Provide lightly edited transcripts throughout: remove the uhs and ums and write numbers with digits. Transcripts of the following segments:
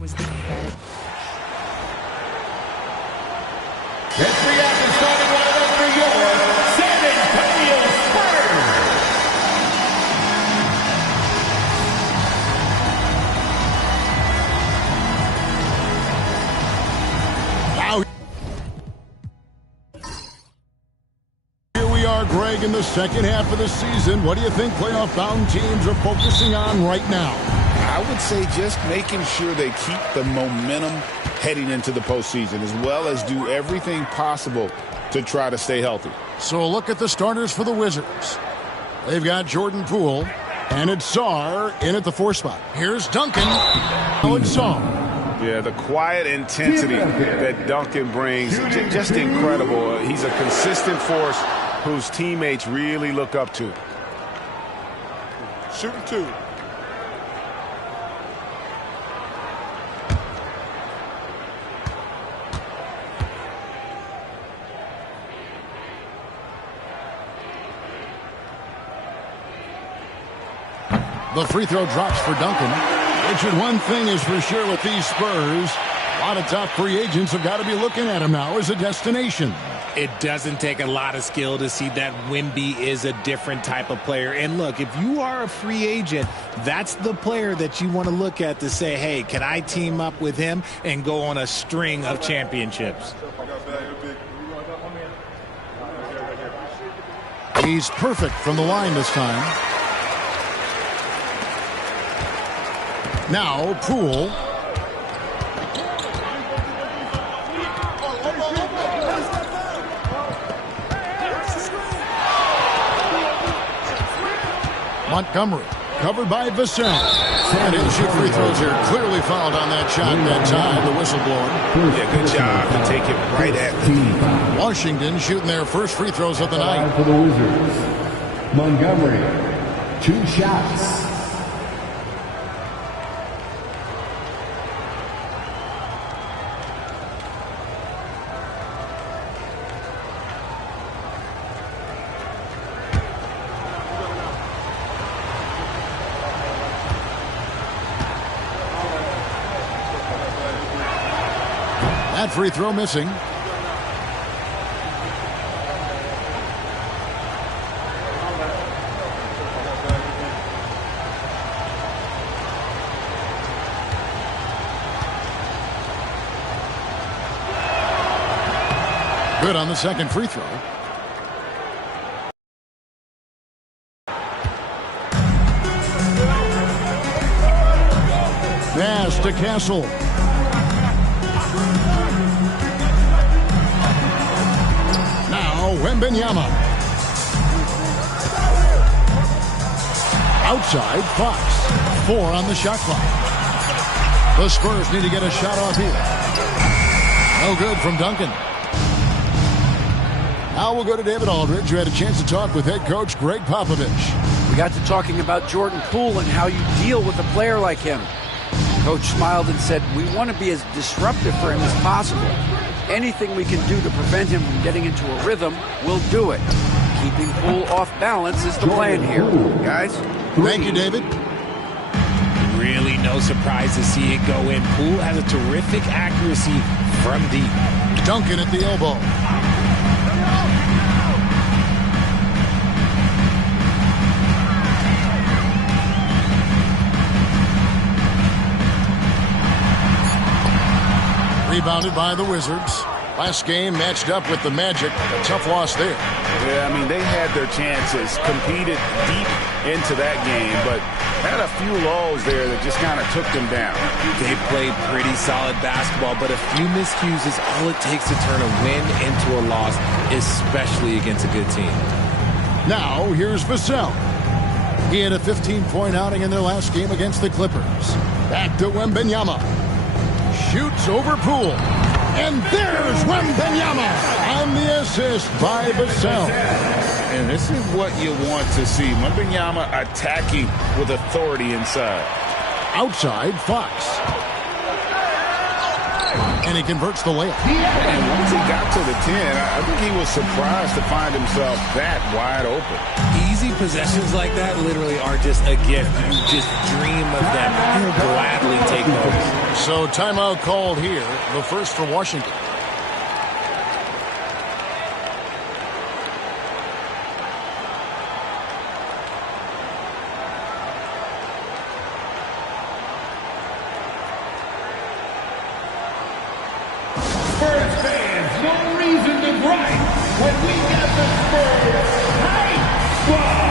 was the credit. Let's react starting lineup for your San Antonio Spurs. Now, here we are, Greg, in the second half of the season. What do you think playoff-bound teams are focusing on right now? I would say just making sure they keep the momentum heading into the postseason, as well as do everything possible to try to stay healthy. So a look at the starters for the Wizards. They've got Jordan Poole, and it's Sarr in at the 4 spot. Here's Duncan. Oh, it's Sarr. Yeah, the quiet intensity that Duncan brings, just incredible. He's a consistent force whose teammates really look up to. Shooting 2. The free throw drops for Duncan. Richard, one thing is for sure with these Spurs, a lot of top free agents have got to be looking at him now as a destination. It doesn't take a lot of skill to see that Wemby is a different type of player. And look, if you are a free agent, that's the player that you want to look at to say, hey, can I team up with him and go on a string of championships? He's perfect from the line this time. Now, Poole. Montgomery, covered by Vassell. And didn't shoot free throws here. Clearly fouled on that shot that time, the whistleblower. Yeah, good job to take it right at the Washington shooting their first free throws of the night. For the Wizards, Montgomery, 2 shots. That free throw missing. Good on the second free throw. Pass to Castle. Wembanyama. Outside, Fox. 4 on the shot clock. The Spurs need to get a shot off here. No good from Duncan. Now we'll go to David Aldridge, who had a chance to talk with head coach Greg Popovich. We got to talking about Jordan Poole and how you deal with a player like him. Coach smiled and said, we want to be as disruptive for him as possible. Anything we can do to prevent him from getting into a rhythm, we'll do it. Keeping Poole off balance is the plan here. Guys? Thank you, David. Really no surprise to see it go in. Poole has a terrific accuracy from deep. Duncan at the elbow. Rebounded by the Wizards. Last game matched up with the Magic. A tough loss there. Yeah, I mean, they had their chances, competed deep into that game, but had a few lulls there that just kind of took them down. They played pretty solid basketball, but a few miscues is all it takes to turn a win into a loss, especially against a good team. Now, here's Vassell. He had a 15-point outing in their last game against the Clippers. Back to Wembanyama. Shoots over Poole. And there's Wembanyama on the assist by Vassell. And this is what you want to see. Wembanyama attacking with authority inside. Outside, Fox. And he converts the layup. And once he got to the 10, I think he was surprised to find himself that wide open. Easy possessions like that literally are just a gift. You just dream of them. You'll gladly take those. So timeout called here, the first for Washington. Spurs fans, no reason to gripe when we got the Spurs Hype Squad.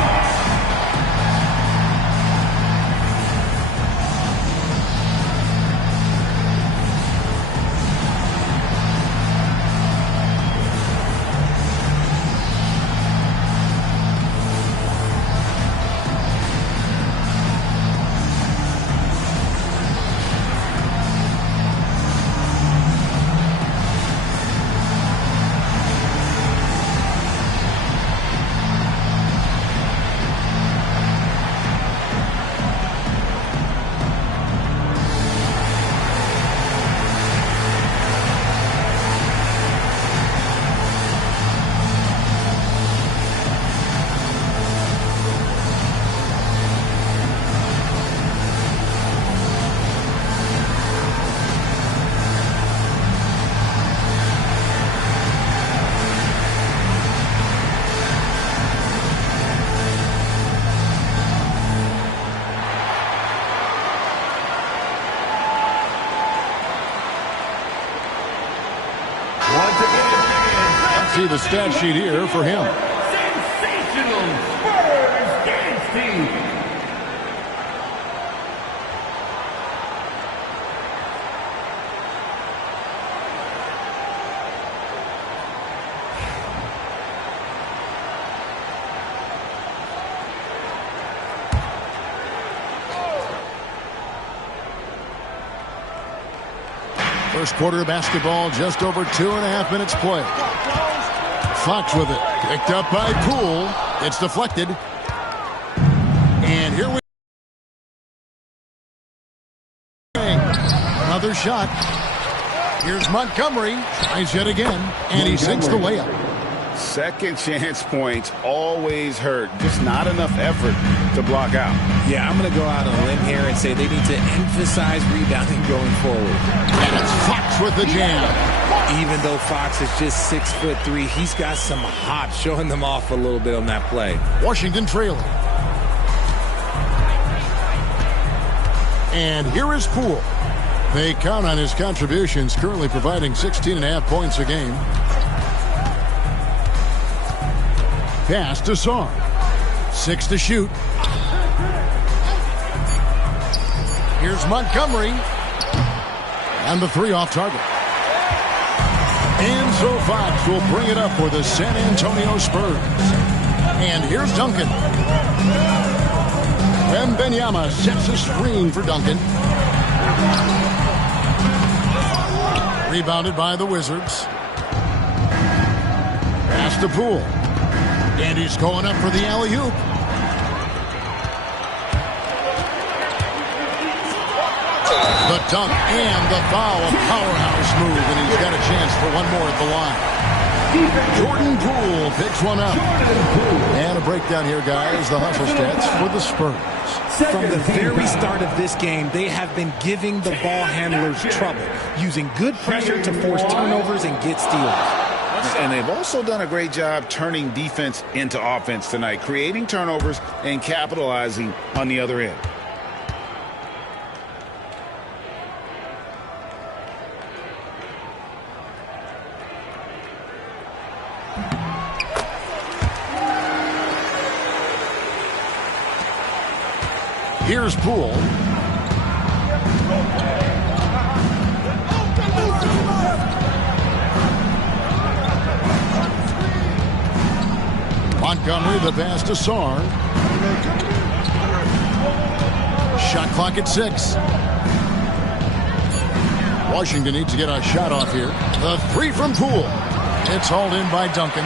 See the stat sheet here for him. Sensational Spurs dance team. First quarter of basketball, just over 2.5 minutes played. Fox with it. Picked up by Poole. It's deflected. And here we go. Another shot. Here's Montgomery. Tries yet again. And he sinks the layup. Second chance points always hurt. Just not enough effort to block out. Yeah, I'm going to go out on a limb here and say they need to emphasize rebounding going forward. And it's Fox with the jam. Even though Fox is just 6'3", he's got some hop, showing them off a little bit on that play. Washington trailing. And here is Poole. They count on his contributions, currently providing 16.5 points a game. Pass to Sarr. 6 to shoot. Here's Montgomery. And the 3 off target. And so Fox will bring it up for the San Antonio Spurs. And here's Duncan. Wembanyama sets a screen for Duncan. Rebounded by the Wizards. Pass to Poole. And he's going up for the alley-oop. The dunk and the foul, a powerhouse move, and he's got a chance for one more at the line. Jordan Poole picks one up. And a breakdown here, guys. The hustle stats for the Spurs. From the very start of this game, they have been giving the ball handlers trouble, using good pressure to force turnovers and get steals. And they've also done a great job turning defense into offense tonight, creating turnovers and capitalizing on the other end. Here's Poole. Montgomery, the pass to Sarr. Shot clock at 6. Washington needs to get a shot off here. The 3 from Poole. It's hauled in by Duncan.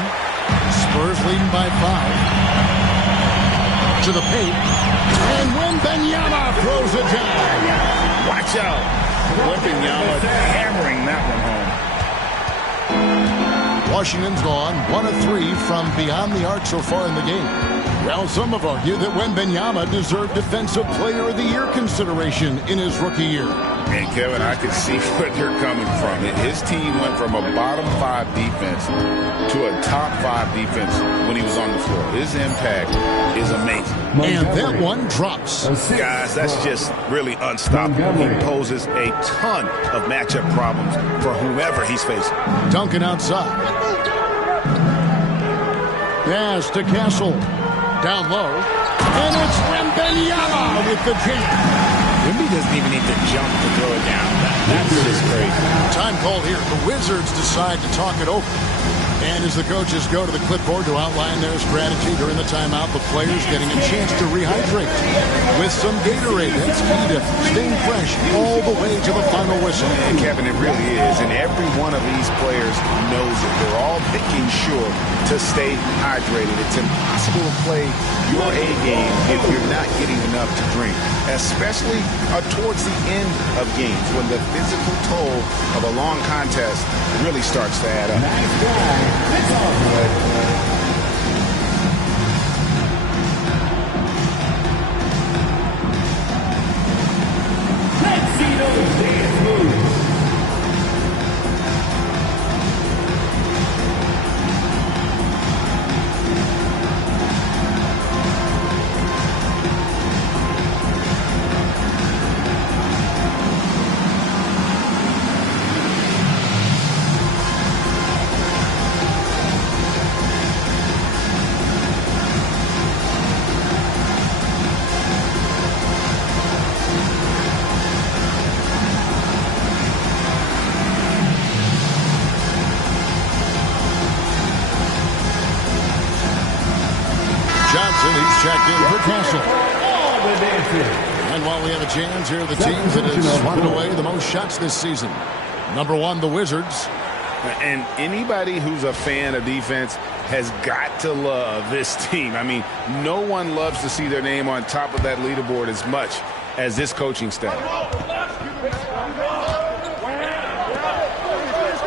Spurs leading by 5. To the paint. And Wembanyama throws it down. Watch out. Wembanyama hammering that one home. Washington's gone 1 of 3 from beyond the arc so far in the game. Well, some have argued that Wembanyama deserved Defensive Player of the Year consideration in his rookie year. And Kevin, I can see where they're coming from. His team went from a bottom 5 defense to a top 5 defense when he was on the floor. His impact is amazing. And that one drops. Guys, that's just really unstoppable. He poses a ton of matchup problems for whomever he's facing. Duncan outside. Pass to Castle. Down low. And it's Wembanyama with the jam. Wemby doesn't even need to jump to throw it down. That's just crazy. Time called here. The Wizards decide to talk it over. And as the coaches go to the clipboard to outline their strategy during the timeout, the players getting a chance to rehydrate with some Gatorade. That's key to staying fresh all the way to the final whistle. And Kevin, it really is. And every one of these players knows it. They're all making sure to stay hydrated. It's impossible to play your A game if you're not getting enough to drink, especially towards the end of games when the physical toll of a long contest really starts to add up. Nice guy. It's all good. Let's see those dance moves. Checked in for Castle. And while we have a chance here, the team that has swatted away the most shots this season. Number 1, the Wizards. And anybody who's a fan of defense has got to love this team. I mean, no one loves to see their name on top of that leaderboard as much as this coaching staff.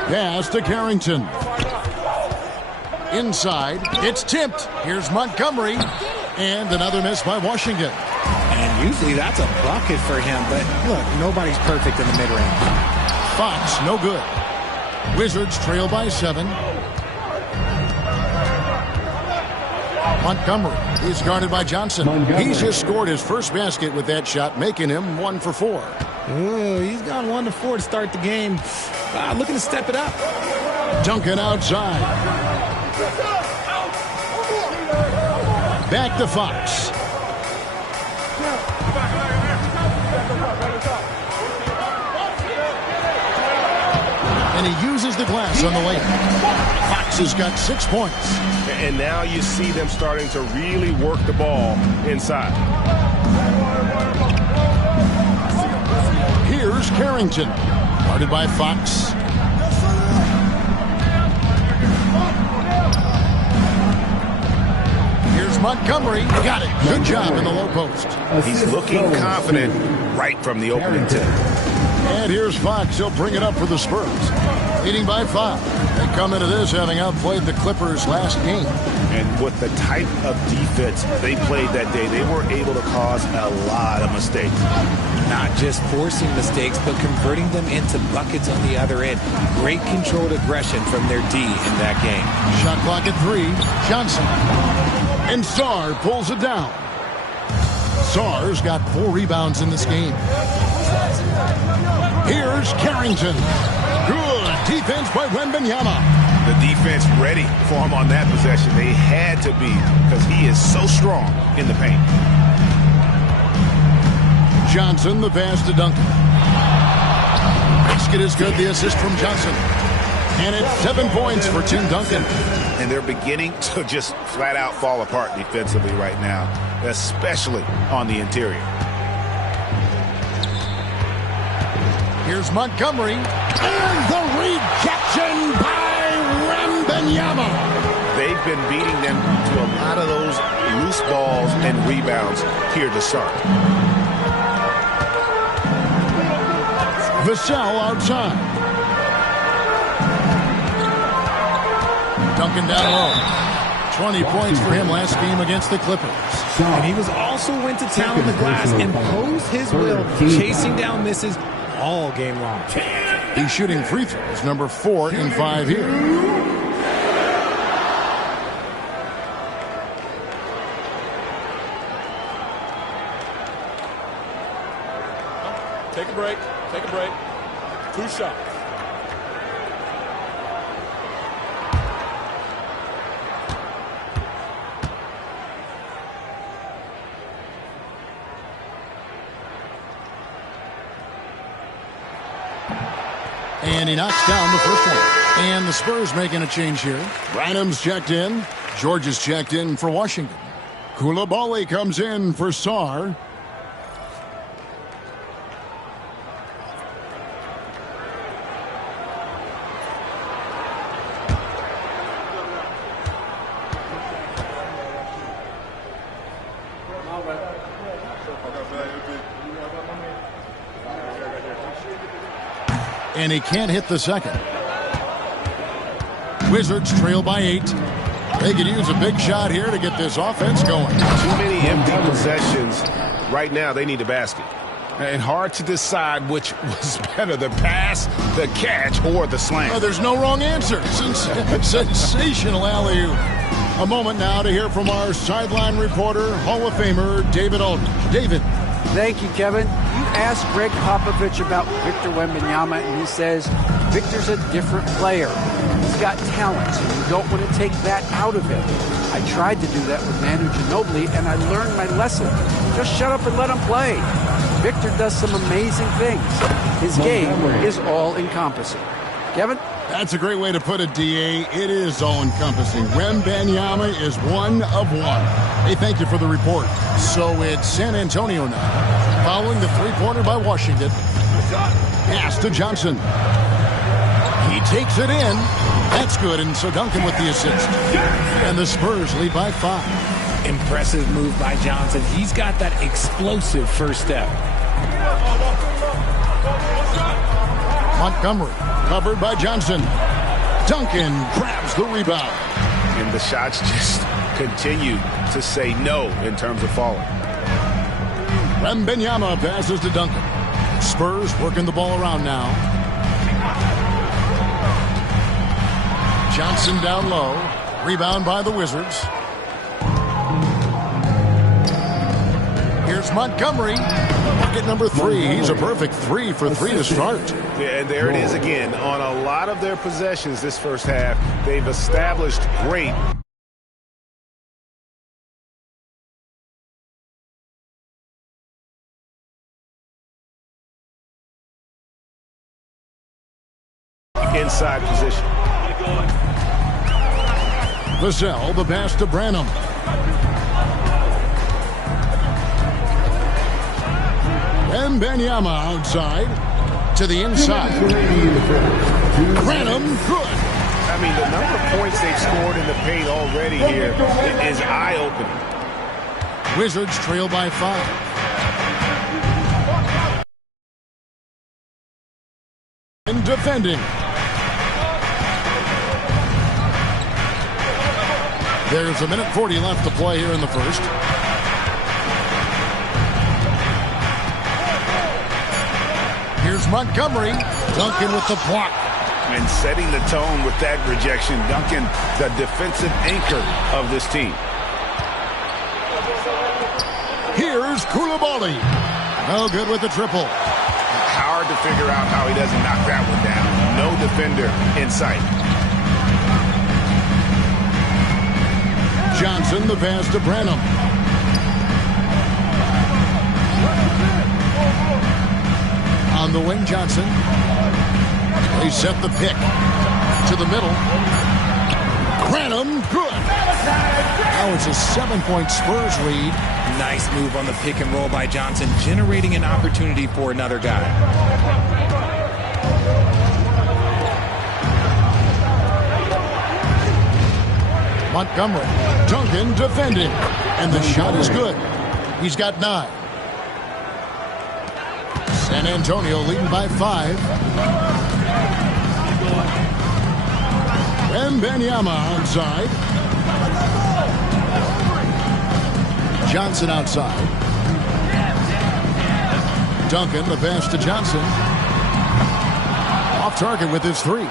Pass to Carrington. Inside, it's tipped. Here's Montgomery. And another miss by Washington. And usually that's a bucket for him, but look, nobody's perfect in the mid-range. Fox, no good. Wizards trail by 7. Montgomery is guarded by Johnson. He's just scored his first basket with that shot, making him 1 for 4. Ooh, he's gone 1 to 4 to start the game. Looking to step it up. Duncan outside. Back to Fox. And he uses the glass on the way. Fox has got 6 points. And now you see them starting to really work the ball inside. Here's Carrington, guarded by Fox. Here's Montgomery. Got it. Good job in the low post. He's looking confident right from the opening tip. And here's Fox. He'll bring it up for the Spurs. Leading by 5. They come into this having outplayed the Clippers last game. And with the type of defense they played that day, they were able to cause a lot of mistakes. Not just forcing mistakes, but converting them into buckets on the other end. Great controlled aggression from their D in that game. Shot clock at 3. Johnson. And Sarr pulls it down. Sarr's got 4 rebounds in this game. Here's Carrington. Good defense by Wembanyama. The defense ready for him on that possession. They had to be because he is so strong in the paint. Johnson, the pass to Duncan. Basket is good. The assist from Johnson. And it's 7 points for Tim Duncan. And they're beginning to just flat out fall apart defensively right now, especially on the interior. Here's Montgomery. And the rejection by Wembanyama. They've been beating them to a lot of those loose balls and rebounds here to start. Vassell outside. Duncan down low. 20 points for him last game against the Clippers. And he was also went to town on the glass, imposed his will, chasing down misses all game long. He's shooting free throws, number 4 in 5 here. Take a break. Take a break. 2 shots. And he knocks down the first one. And the Spurs making a change here. Branham's checked in. George is checked in for Washington. Koulibaly comes in for Sarr. And he can't hit the second. Wizards trail by 8. They could use a big shot here to get this offense going. Too many empty possessions. Right now, they need a basket. And hard to decide which was better, the pass, the catch, or the slam. Oh, there's no wrong answer. Sensational alley-oop. A moment now to hear from our sideline reporter, Hall of Famer David Aldridge. David. Thank you, Kevin. You asked Greg Popovich about Victor Wembanyama, and he says Victor's a different player. He's got talent, and you don't want to take that out of him. I tried to do that with Manu Ginobili, and I learned my lesson. Just shut up and let him play. Victor does some amazing things. His game is all-encompassing. Kevin? That's a great way to put it, D.A. It is all-encompassing. Wembanyama is one of one. Hey, thank you for the report. So it's San Antonio now. Following the three-pointer by Washington. Pass to Johnson. He takes it in. That's good, and so Duncan with the assist. And the Spurs lead by 5. Impressive move by Johnson. He's got that explosive first step. Montgomery covered by Johnson. Duncan grabs the rebound. And the shots just continue to say no in terms of falling. Wembanyama passes to Duncan. Spurs working the ball around now. Johnson down low. Rebound by the Wizards. Here's Montgomery. Bucket number 3. He's a perfect 3 for 3 to start. Yeah, and there it is again. On a lot of their possessions this first half, they've established great inside position. Vassell, the pass to Branham. Wembanyama outside to the inside. Branham, good. I mean, the number of points they've scored in the paint already here is eye-opening. Wizards trail by 5. And defending. There's a minute 40 left to play here in the first. Here's Montgomery. Duncan with the block. And setting the tone with that rejection. Duncan, the defensive anchor of this team. Here's Koulibaly. No good with the triple. Hard to figure out how he doesn't knock that one down. No defender in sight. Johnson, the pass to Branham. On the wing, Johnson. They set the pick to the middle. Branham, good. Now it's a 7-point Spurs lead. Nice move on the pick and roll by Johnson, generating an opportunity for another guy. Montgomery. Duncan defending. And the shot is good. He's got 9. San Antonio leading by 5. Wembanyama onside. Johnson outside. Duncan, the pass to Johnson. Off target with his three.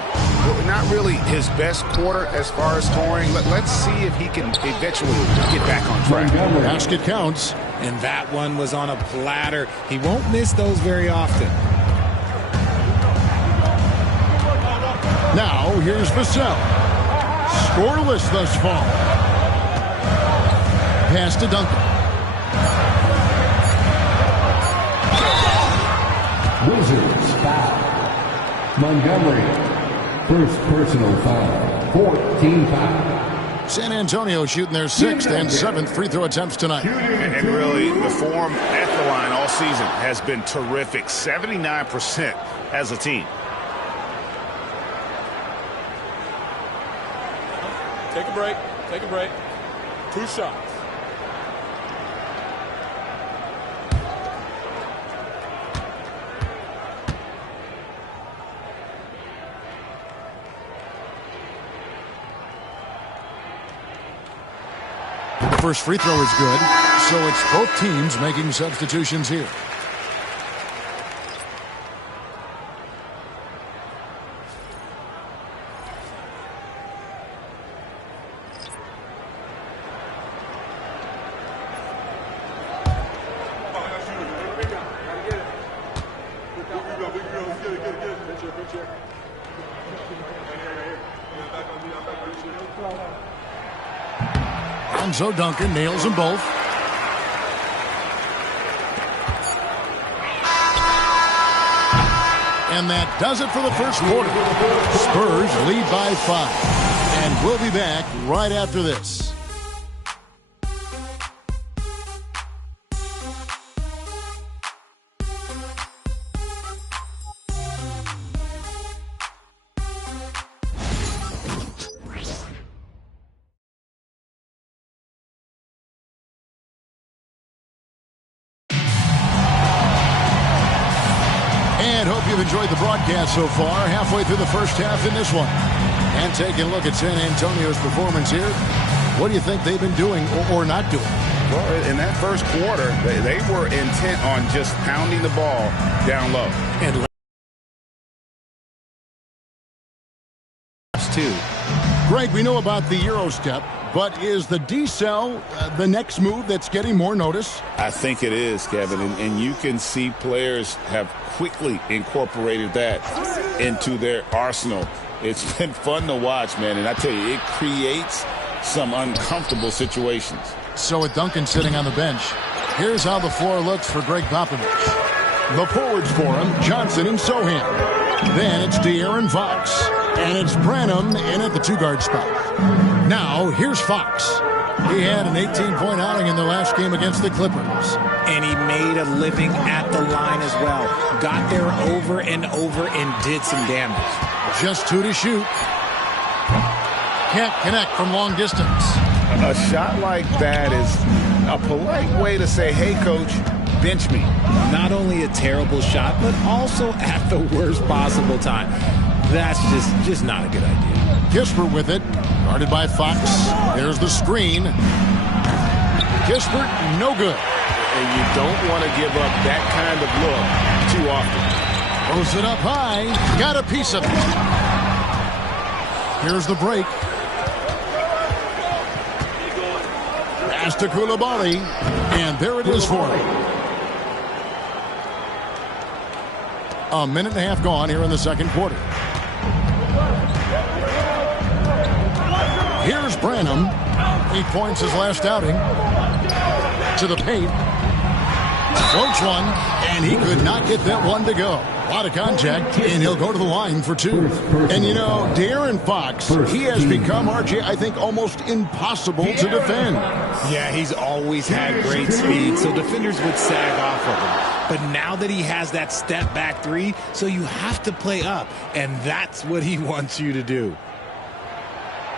Not really his best quarter as far as scoring. Let's see if he can eventually get back on track. Basket counts. And that one was on a platter. He won't miss those very often. Now, here's Vassell. Scoreless thus far. Pass to Duncan. Wizards foul. Montgomery, first personal foul. 14 foul. San Antonio shooting their 6th and 7th free throw attempts tonight. And really, the form at the line all season has been terrific. 79% as a team. Take a break. Take a break. 2 shots. The first free throw is good, so it's both teams making substitutions here. Lonzo Duncan nails them both. And that does it for the first quarter. Spurs lead by 5. And we'll be back right after this. Enjoyed the broadcast so far, halfway through the first half in this one. And taking a look at San Antonio's performance here, what do you think they've been doing or not doing? Well, in that first quarter, they were intent on just pounding the ball down low. And too. Greg, we know about the Euro step, but is the decel the next move that's getting more notice? I think it is, Kevin, and you can see players have quickly incorporated that into their arsenal. It's been fun to watch, man, and I tell you, it creates some uncomfortable situations. So with Duncan sitting on the bench, here's how the floor looks for Greg Popovich. The forwards for him, Johnson and Sohan. Then it's De'Aaron Fox. And it's Branham in at the 2-guard spot. Now, here's Fox. He had an 18-point outing in their last game against the Clippers. And he made a living at the line as well. Got there over and over and did some damage. Just 2 to shoot. Can't connect from long distance. A shot like that is a polite way to say, hey, coach, bench me. Not only a terrible shot, but also at the worst possible time. That's just not a good idea. Kispert with it. Guarded by Fox. There's the screen. Kispert, no good. And you don't want to give up that kind of look too often. Throws it up high. Got a piece of it. Here's the break. Pass to Coulibaly. And there it is for him. A minute and a half gone here in the second quarter. Here's Branham. 8 points his last outing. To the paint. Floats one, and he could not get that one to go. A lot of contact, and he'll go to the line for 2. And you know, De'Aaron Fox, he has become, RJ, I think, almost impossible to defend. Yeah, he's always had great speed, so defenders would sag off of him. But now that he has that step back 3, so you have to play up, and that's what he wants you to do.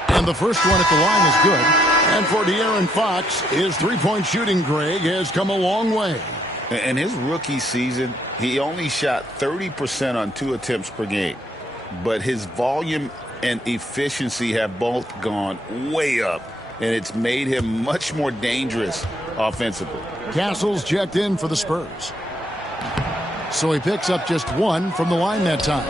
And the first one at the line is good. And for De'Aaron Fox, his 3-point shooting, Greg, has come a long way. In his rookie season, he only shot 30% on 2 attempts per game. But his volume and efficiency have both gone way up, and it's made him much more dangerous offensively. Castle's checked in for the Spurs. So he picks up just one from the line that time.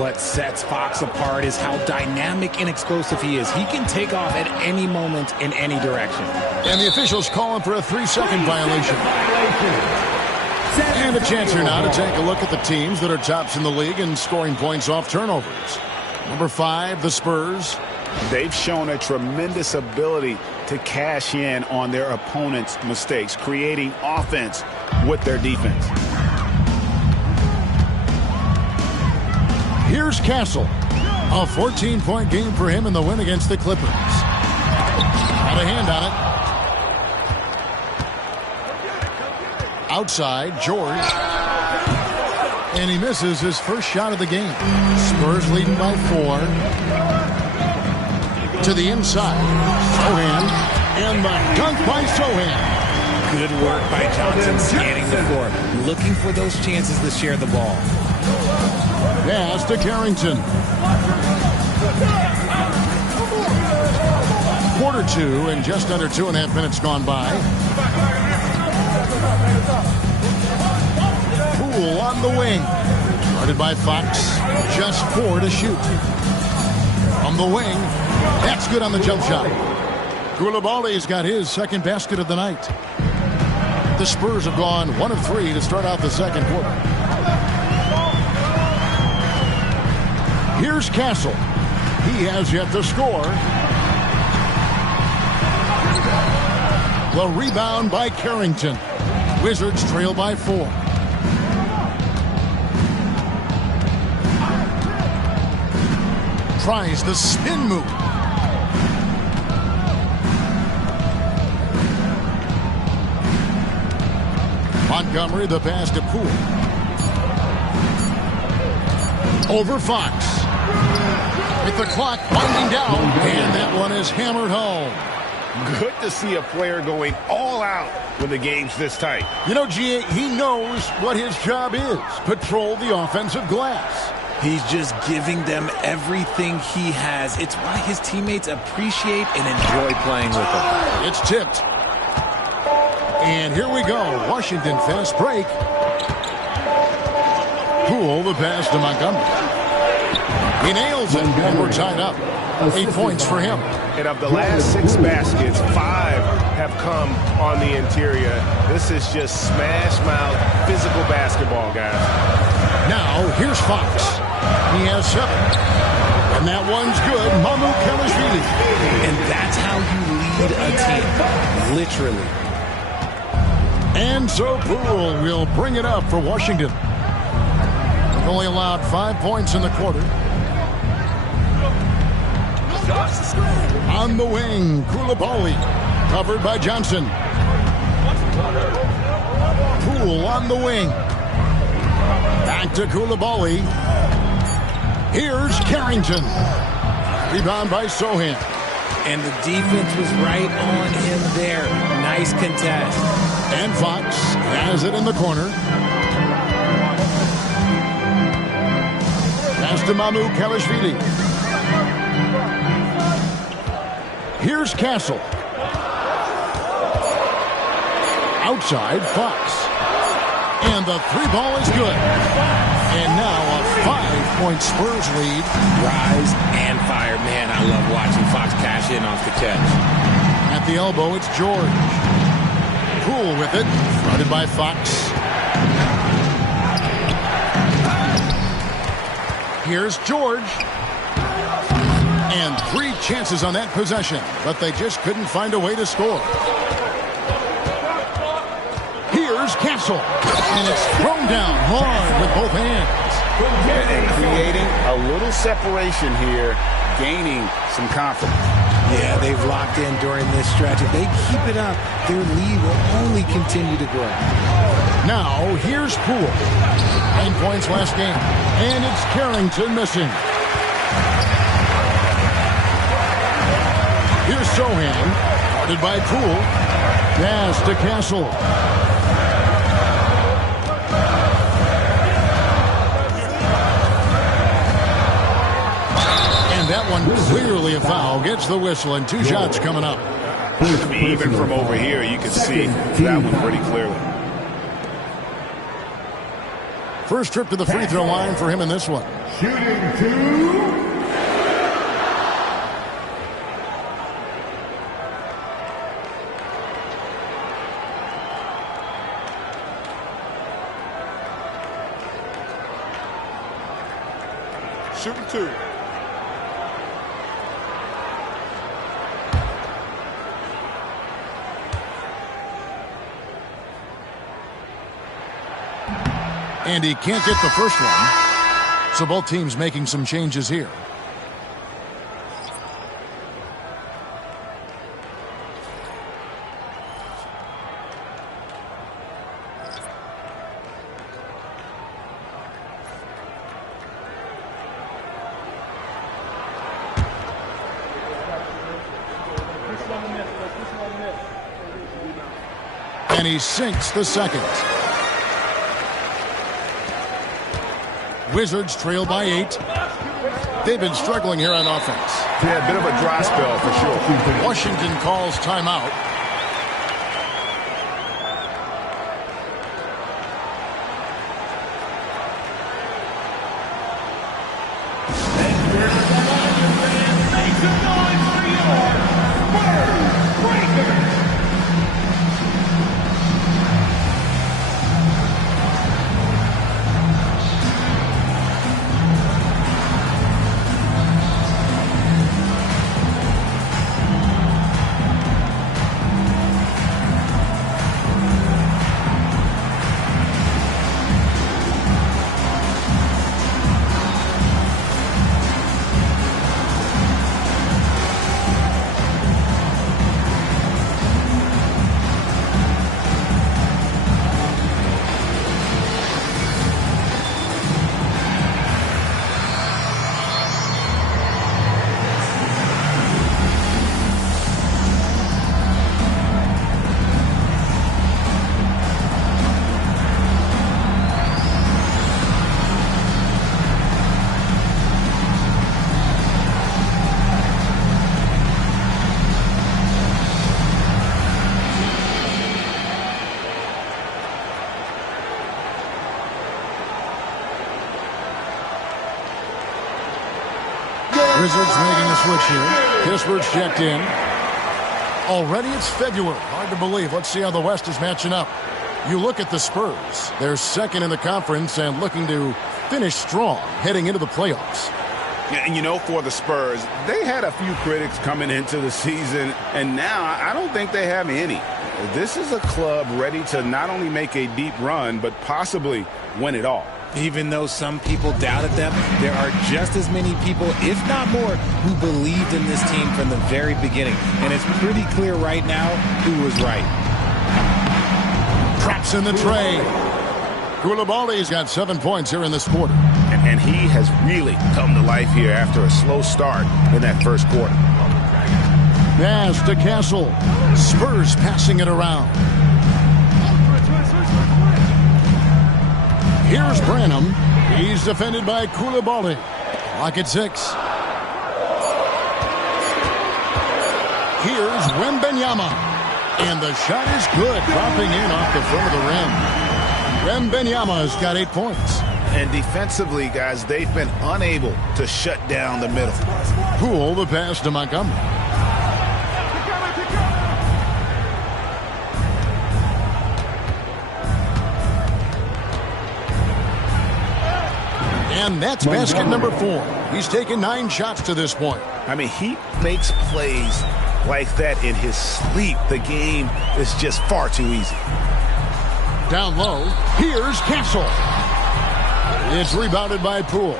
What sets Fox apart is how dynamic and explosive he is. He can take off at any moment in any direction. And the officials call him for a 3-second violation. And a chance here now to take a look at the teams that are tops in the league in scoring points off turnovers. Number 5, the Spurs. They've shown a tremendous ability to cash in on their opponent's mistakes, creating offense with their defense. Here's Castle. A 14-point game for him in the win against the Clippers. Had a hand on it. Outside, George. And he misses his first shot of the game. Spurs leading by 4. To the inside. Sohan. And the dunk by Sohan. Good work by Johnson scanning the floor, looking for those chances to share the ball. Pass to Carrington. Quarter 2 and just under 2.5 minutes gone by. Poole on the wing. Guarded by Fox. Just 4 to shoot. On the wing. That's good on the jump shot. Koulibaly's got his second basket of the night. The Spurs have gone 1 of 3 to start out the second quarter. Here's Castle. He has yet to score. The rebound by Carrington. Wizards trail by 4. Tries the spin move. Montgomery, the pass to Poole. Over Fox. With the clock winding down, and that one is hammered home. Good to see a player going all out when the game's this tight. You know, G.A., he knows what his job is. Patrol the offensive glass. He's just giving them everything he has. It's why his teammates appreciate and enjoy playing with him. It's tipped. And here we go. Washington fast break. Poole, the pass to Montgomery. He nails it, and we're tied up. 8 points for him. And of the last 6 baskets, 5 have come on the interior. This is just smash mouth physical basketball, guys. Now, here's Fox. He has 7. And that one's good. Mamoukelashvili. And that's how you lead a team. Literally. And so Poole will bring it up for Washington. They've only allowed 5 points in the quarter. On the wing, Koulibaly, covered by Johnson. Poole on the wing. Back to Koulibaly. Here's Carrington. Rebound by Sohan. And the defense was right on him there. Nice contest. And Fox has it in the corner. Pass to Mamoukelashvili. Here's Castle. Outside, Fox. And the 3-ball is good. And now a 5-point Spurs lead. Rise and fire. Man, I love watching Fox cash in off the catch. At the elbow, it's George. Poole with it. Fronted by Fox. Here's George. And 3 chances on that possession, but they just couldn't find a way to score. Here's Castle. And it's thrown down hard with both hands. And creating a little separation here, gaining some confidence. Yeah, they've locked in during this stretch. If they keep it up, their lead will only continue to grow. Now, here's Poole. 9 points last game. And it's Carrington missing. Here's Sohan, guarded by Poole. Pass to Castle. That one clearly a foul. Gets the whistle, and 2 shots coming up. Even from over here, you can see that one pretty clearly. First trip to the free throw line for him in this one. Shooting 2. Shooting 2. And he can't get the first one. So both teams making some changes here. And he sinks the second. Wizards trail by 8. They've been struggling here on offense. Yeah, a bit of a dry spell for sure. Washington calls timeout. Make some noise for your Spurs Breakers. Wizards making a switch here. Kispert's checked in. Already it's February. Hard to believe. Let's see how the West is matching up. You look at the Spurs. They're second in the conference and looking to finish strong heading into the playoffs. And you know, for the Spurs, they had a few critics coming into the season, and now I don't think they have any. This is a club ready to not only make a deep run, but possibly win it all. Even though some people doubted them, there are just as many people, if not more, who believed in this team from the very beginning. And it's pretty clear right now who was right. Traps in the tray. Koulibaly's got 7 points here in this quarter. And he has really come to life here after a slow start in that first quarter. Pass to Castle. Spurs passing it around. Here's Branham. He's defended by Koulibaly. Clock at 6. Here's Wembanyama. And the shot is good, dropping in off the front of the rim. Wembanyama's got 8 points. And defensively, guys, they've been unable to shut down the middle. Poole the pass to Montgomery. And that's basket number 4. He's taken 9 shots to this point. I mean, he makes plays like that in his sleep. The game is just far too easy. Down low, here's Castle. It's rebounded by Poole.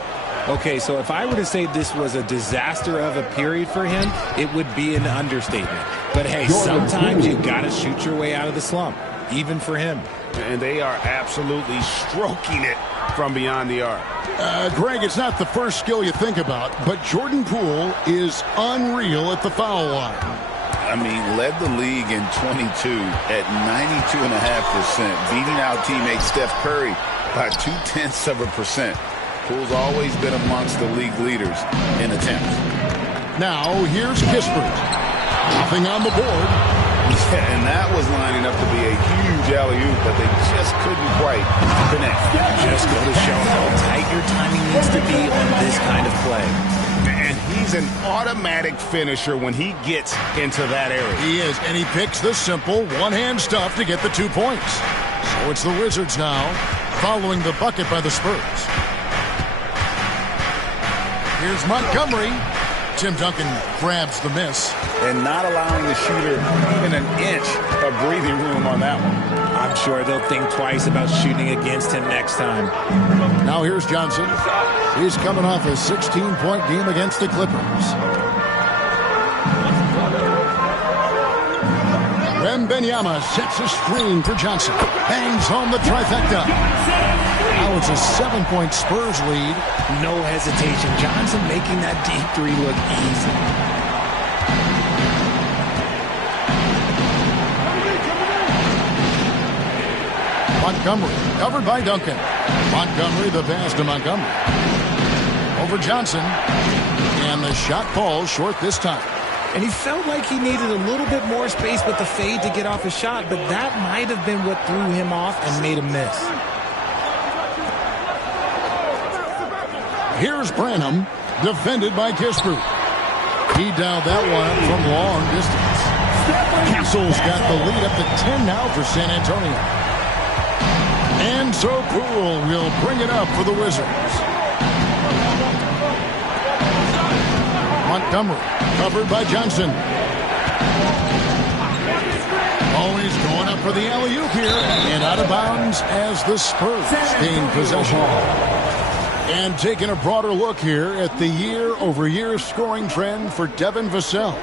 Okay, so if I were to say this was a disaster of a period for him, it would be an understatement. But hey, sometimes you got to shoot your way out of the slump, even for him. And they are absolutely stroking it from beyond the arc. Greg, it's not the first skill you think about, but Jordan Poole is unreal at the foul line. I mean, led the league in 22 at 92.5%, beating out teammate Steph Curry by 0.2%. Poole's always been amongst the league leaders in attempts. Now here's Kispert. Nothing on the board. Yeah, and that was lining up to be a huge alley-oop, but they just couldn't quite connect. Just go to show how tight your timing needs to be on this kind of play. And he's an automatic finisher when he gets into that area. He is, and he picks the simple one-hand stuff to get the 2 points. So it's the Wizards now, following the bucket by the Spurs. Here's Montgomery. Tim Duncan grabs the miss. And not allowing the shooter even an inch of breathing room on that one. I'm sure they'll think twice about shooting against him next time. Now here's Johnson. He's coming off a 16-point game against the Clippers. Wembanyama sets a screen for Johnson. Bangs home the trifecta. Now it's a 7-point Spurs lead. No hesitation. Johnson making that deep three look easy. Montgomery covered by Duncan. Montgomery the pass to Montgomery. Over Johnson. And the shot falls short this time. And he felt like he needed a little bit more space with the fade to get off his shot, but that might have been what threw him off and made him miss. Here's Branham, defended by Kispert. He dialed that one up from long distance. Castle's got the lead up to 10 now for San Antonio. And so Poole will bring it up for the Wizards. Montgomery, covered by Johnson. Always going up for the alley-oop here. And out of bounds as the Spurs gain possession. And taking a broader look here at the year-over-year scoring trend for Devin Vassell.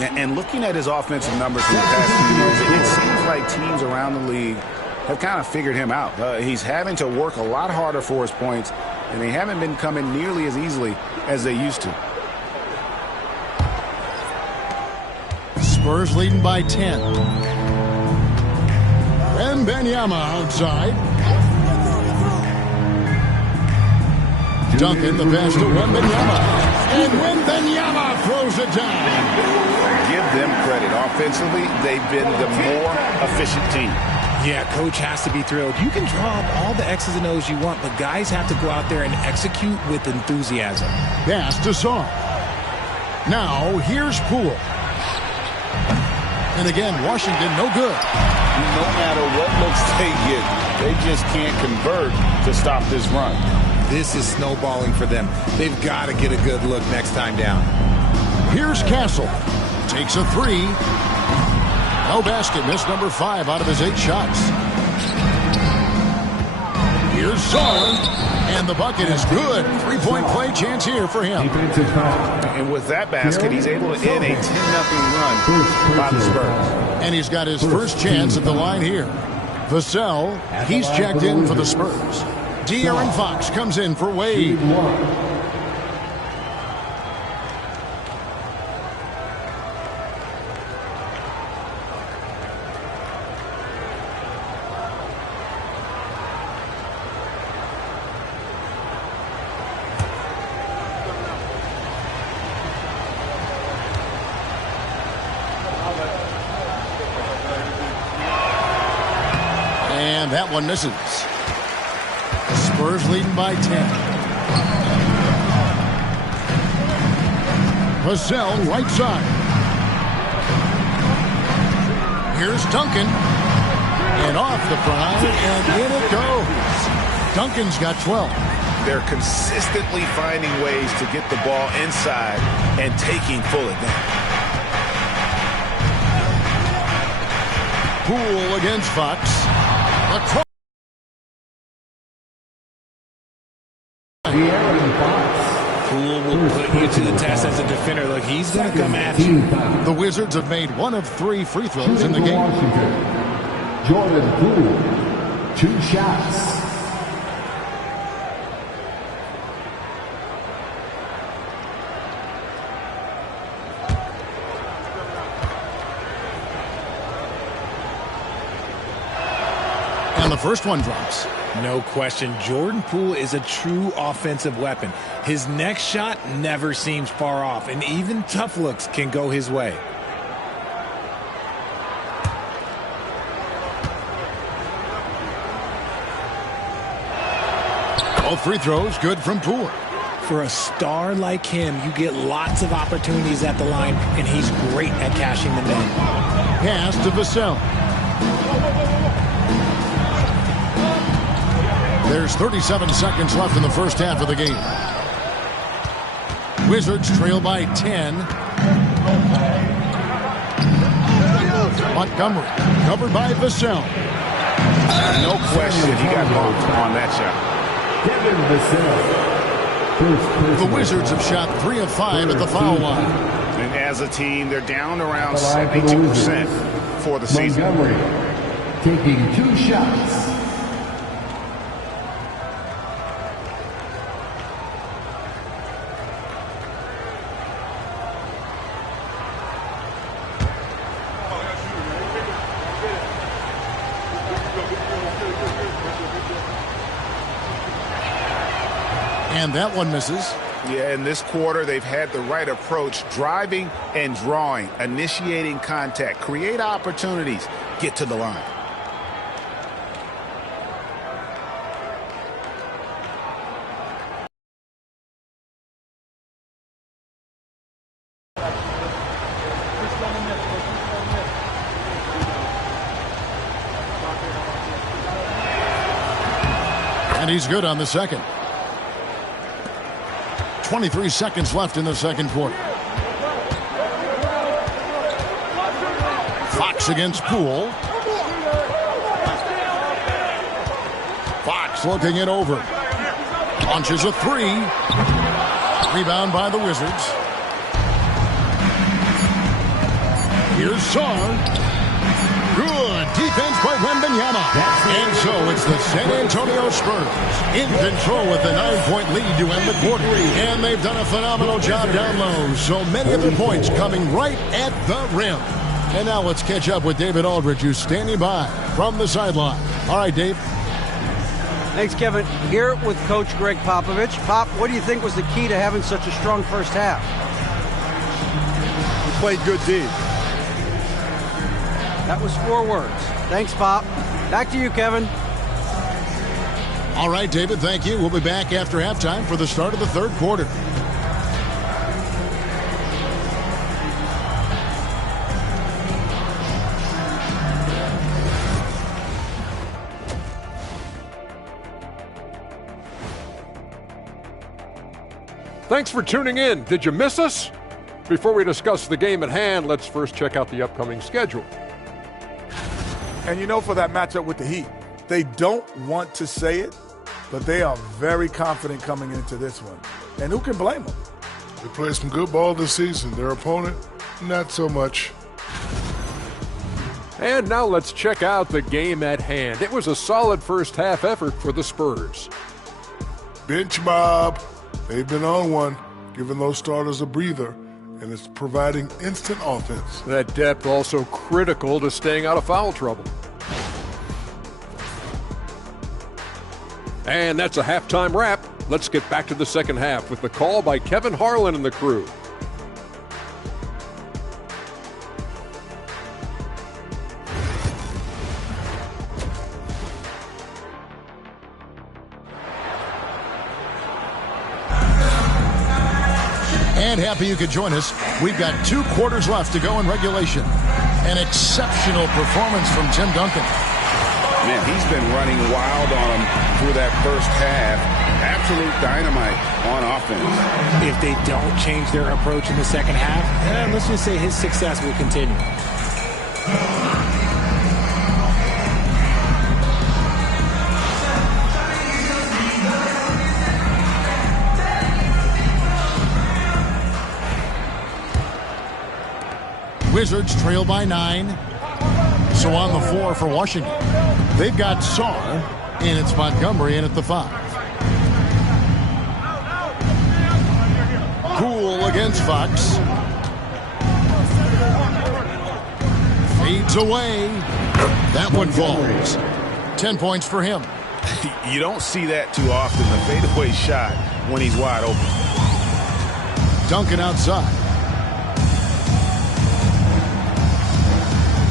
And looking at his offensive numbers in the past few years, it seems like teams around the league have kind of figured him out. He's having to work a lot harder for his points, and they haven't been coming nearly as easily as they used to. Spurs leading by 10. Wembanyama outside. Duncan, the pass to Wembanyama. And Wembanyama throws it down. Give them credit. Offensively, they've been the more efficient team. Yeah, coach has to be thrilled. You can draw up all the X's and O's you want, but guys have to go out there and execute with enthusiasm. Pass to Saw. Now, here's Poole. And again, Washington, no good. No matter what looks they get, they just can't convert to stop this run. This is snowballing for them. They've got to get a good look next time down. Here's Castle. Takes a three. No basket. Missed number 5 out of his 8 shots. Here's Saw. And the bucket is good. 3-point play chance here for him. And with that basket, he's able to end a 10-0 run by the Spurs. And he's got his first chance at the line here. Vassell, he's checked in for the Spurs. De'Aaron Fox comes in for Wade. And that one misses. Spurs leading by 10. Vassell, right side. Here's Duncan. And off the prime, and in it goes. Duncan's got 12. They're consistently finding ways to get the ball inside and taking full advantage. Poole against Fox. Across. Poole will put you to the test as a defender. Look, he's going to come at you. The Wizards have made 1 of 3 free throws in the game. Jordan Poole, 2 shots. And the first one drops. No question, Jordan Poole is a true offensive weapon. His next shot never seems far off, and even tough looks can go his way. All free throws good from Poole. For a star like him, you get lots of opportunities at the line, and he's great at cashing them in. Pass to Vassell. There's 37 seconds left in the first half of the game. Wizards trail by 10. Montgomery covered by Vassell. No question he got moved on that shot. Kevin Vassell. The Wizards have shot 3 of 5 at the foul line. And as a team, they're down around 72% for the season. Montgomery taking 2 shots. And that one misses. Yeah, in this quarter, they've had the right approach, driving and drawing, initiating contact, create opportunities, get to the line. And he's good on the second. 23 seconds left in the second quarter. Fox against Poole. Fox looking it over. Launches a 3. Rebound by the Wizards. Here's Sarr. Good defense by Wembanyama. And so it's the San Antonio Spurs in control with the 9-point lead to end the quarter. And they've done a phenomenal job down low. So many of the points coming right at the rim. And now let's catch up with David Aldridge, who's standing by from the sideline. All right, Dave. Thanks, Kevin. Here with Coach Greg Popovich. Pop, what do you think was the key to having such a strong first half? We played good D. That was 4 words. Thanks, Pop. Back to you, Kevin. All right, David, thank you. We'll be back after halftime for the start of the third quarter. Thanks for tuning in. Did you miss us? Before we discuss the game at hand, let's first check out the upcoming schedule. And you know, for that matchup with the Heat, they don't want to say it, but they are very confident coming into this one. And who can blame them? They played some good ball this season. Their opponent, not so much. And now let's check out the game at hand. It was a solid first half effort for the Spurs. Bench mob. They've been on one, giving those starters a breather, and it's providing instant offense. That depth also critical to staying out of foul trouble. And that's a halftime wrap. Let's get back to the second half with the call by Kevin Harlan and the crew. And happy you could join us. We've got 2 quarters left to go in regulation. An exceptional performance from Tim Duncan. Man, he's been running wild on him through that first half. Absolute dynamite on offense. If they don't change their approach in the second half, let's just say his success will continue. Wizards trail by 9. So on the floor for Washington, they've got Sarr, and it's Montgomery in at the 5. Poole against Fox. Fades away. That one falls. 10 points for him. You don't see that too often, the fadeaway shot when he's wide open. Duncan outside.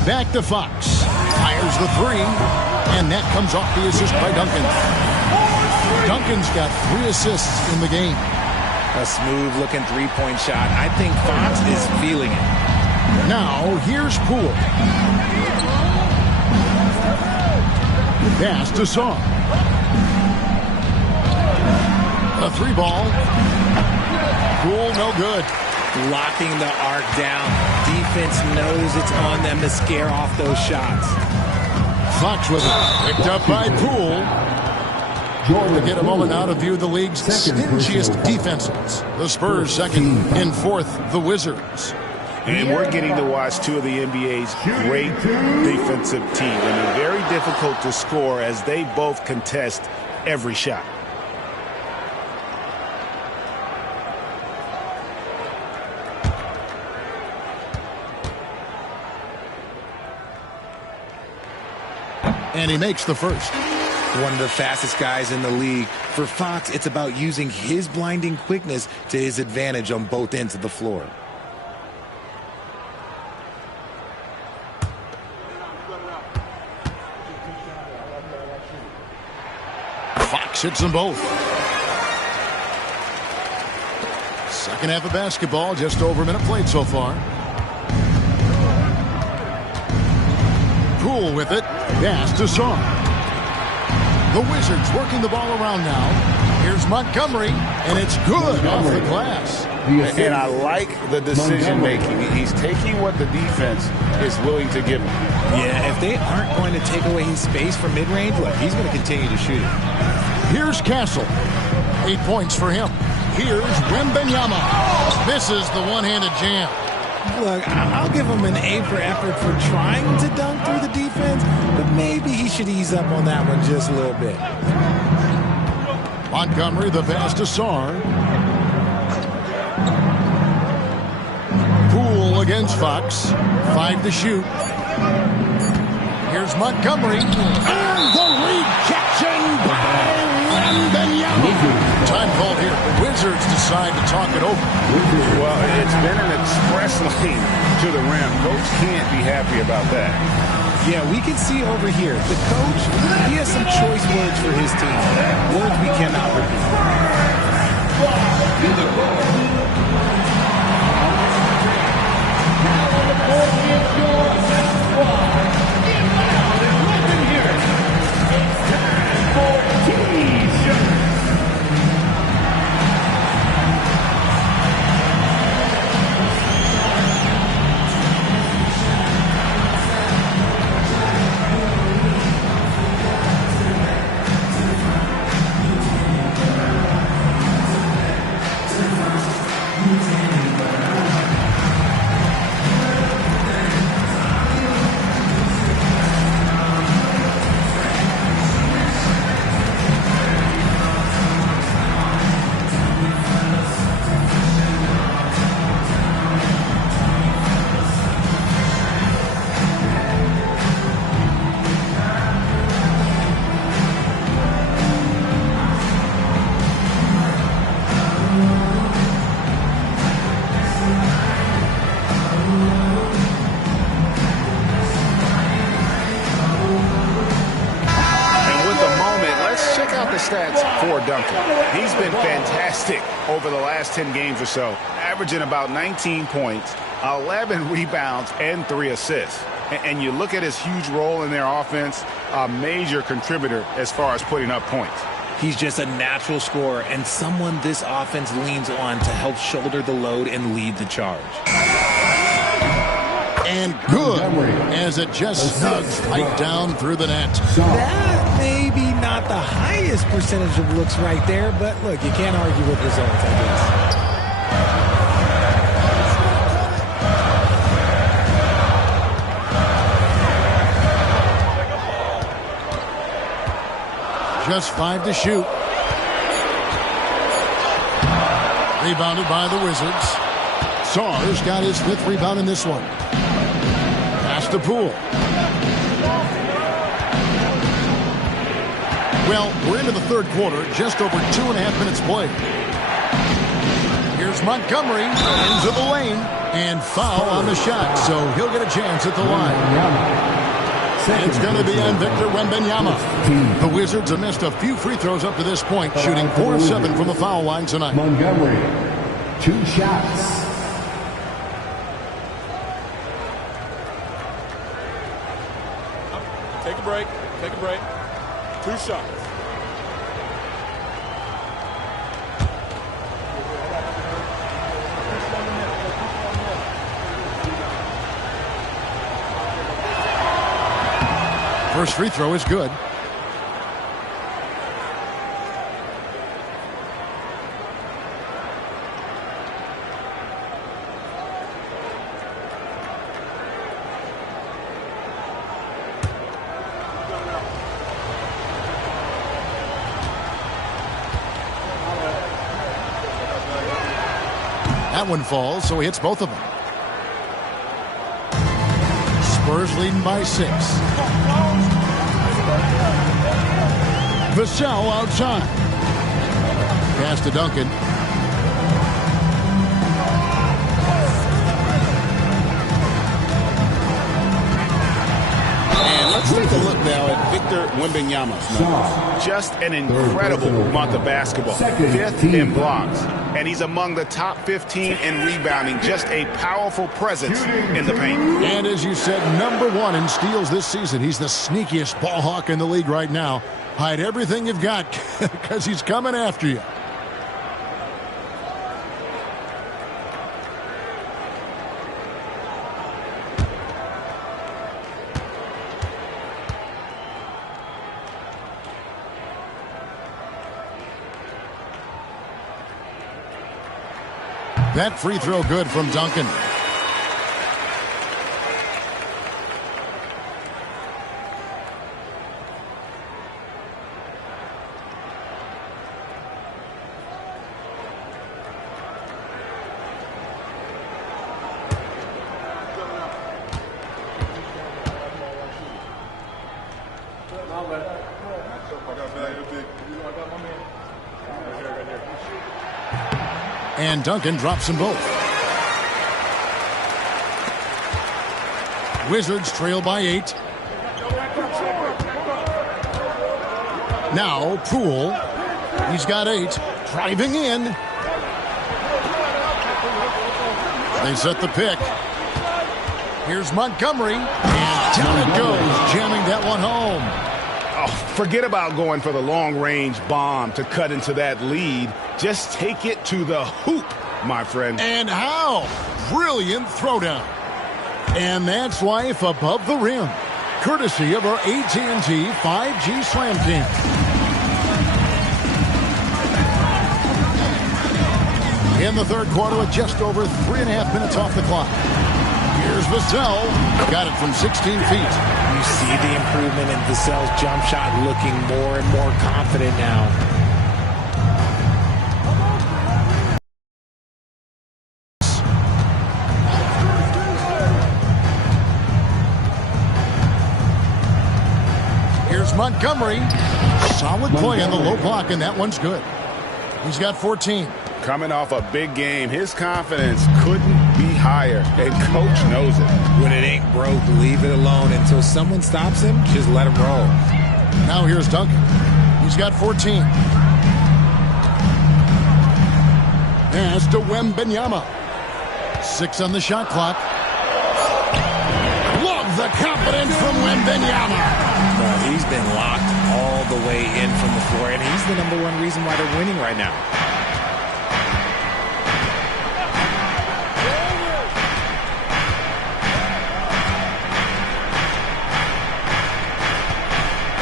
Back to Fox. Fires the three. And that comes off the assist by Duncan. Duncan's got 3 assists in the game. A smooth-looking three-point shot. I think Fox is feeling it. Now, here's Poole. Pass to Song. A 3-ball. Poole, no good. Locking the arc down. Defense knows it's on them to scare off those shots. Fox with it. Picked up by Poole. To get a moment now to view the league's stingiest defenses. The Spurs second, in fourth, the Wizards. And we're getting to watch 2 of the NBA's great defensive teams. I mean, very difficult to score as they both contest every shot. And he makes the first. One of the fastest guys in the league. For Fox, it's about using his blinding quickness to his advantage on both ends of the floor. Fox hits them both. Second half of basketball, just over a minute played so far. Poole with it. Pass to Song. The Wizards working the ball around now. Here's Montgomery, and it's good off the glass. And I like the decision making. He's taking what the defense is willing to give him. Yeah, if they aren't going to take away his space from mid-range, look, he's going to continue to shoot it. Here's Castle. 8 points for him. Here's Wembanyama. This is the one-handed jam. Look, I'll give him an A for effort for trying to dunk through the defense, but maybe he should ease up on that one just a little bit. Montgomery, the pass to Sarr. Poole against Fox. 5 to shoot. Here's Montgomery. And the rejection by Wembanyama. Time called here. The Wizards decide to talk it over. Well, it's been an express lane to the rim. Coach can't be happy about that. Yeah, we can see over here. The coach, he has some choice words for his team. Words we cannot stats for Duncan. He's been fantastic over the last 10 games or so, averaging about 19 points, 11 rebounds, and 3 assists. And you look at his huge role in their offense, a major contributor as far as putting up points. He's just a natural scorer and someone this offense leans on to help shoulder the load and lead the charge. And good, as it just snugs right down through the net. That maybe not the highest percentage of looks right there, but look, you can't argue with results, I guess. Just 5 to shoot. Rebounded by the Wizards. Sarr's got his 5th rebound in this one. Pass to Poole. Well, we're into the third quarter, just over 2.5 minutes played. Here's Montgomery into the lane, and foul on the shot, so he'll get a chance at the line. It's going to be on Victor Wembanyama. The Wizards have missed a few free throws up to this point, shooting 4 of 7 from the foul line tonight. Montgomery, 2 shots. Take a break. Take a break. 2 shots. First free throw is good. That one falls, so he hits both of them. Spurs leading by 6. Vassell outside. Pass to Duncan. And let's take a look now at Victor Wembanyama's numbers. Just an incredible month of basketball. 5th in blocks. And he's among the top 15 in rebounding. Just a powerful presence in the paint. And as you said, #1 in steals this season. He's the sneakiest ball hawk in the league right now. Hide everything you've got because he's coming after you. That free throw good from Duncan. And Duncan drops them both. Wizards trail by 8. Now Poole. He's got 8. Driving in. They set the pick. Here's Montgomery. And down it goes, jamming that one home. Oh, forget about going for the long-range bomb to cut into that lead. Just take it to the hoop, my friend. And how? Brilliant throwdown. And that's life above the rim. Courtesy of our AT&T 5G Slam Cam. In the third quarter with just over 3.5 minutes off the clock. Here's Vassell. Got it from 16 feet. You see the improvement in Vassell's jump shot, looking more and more confident now. Here's Montgomery. Solid play on the low block, and that one's good. He's got 14. Coming off a big game, his confidence couldn't be higher, and coach knows it. When it ain't broke, leave it alone. Until someone stops him, just let him roll. Now here's Duncan. He's got 14. Pass to Wembanyama. 6 on the shot clock. Love the confidence from Wembanyama. He's been locked all the way in from the floor, and he's the #1 reason why they're winning right now.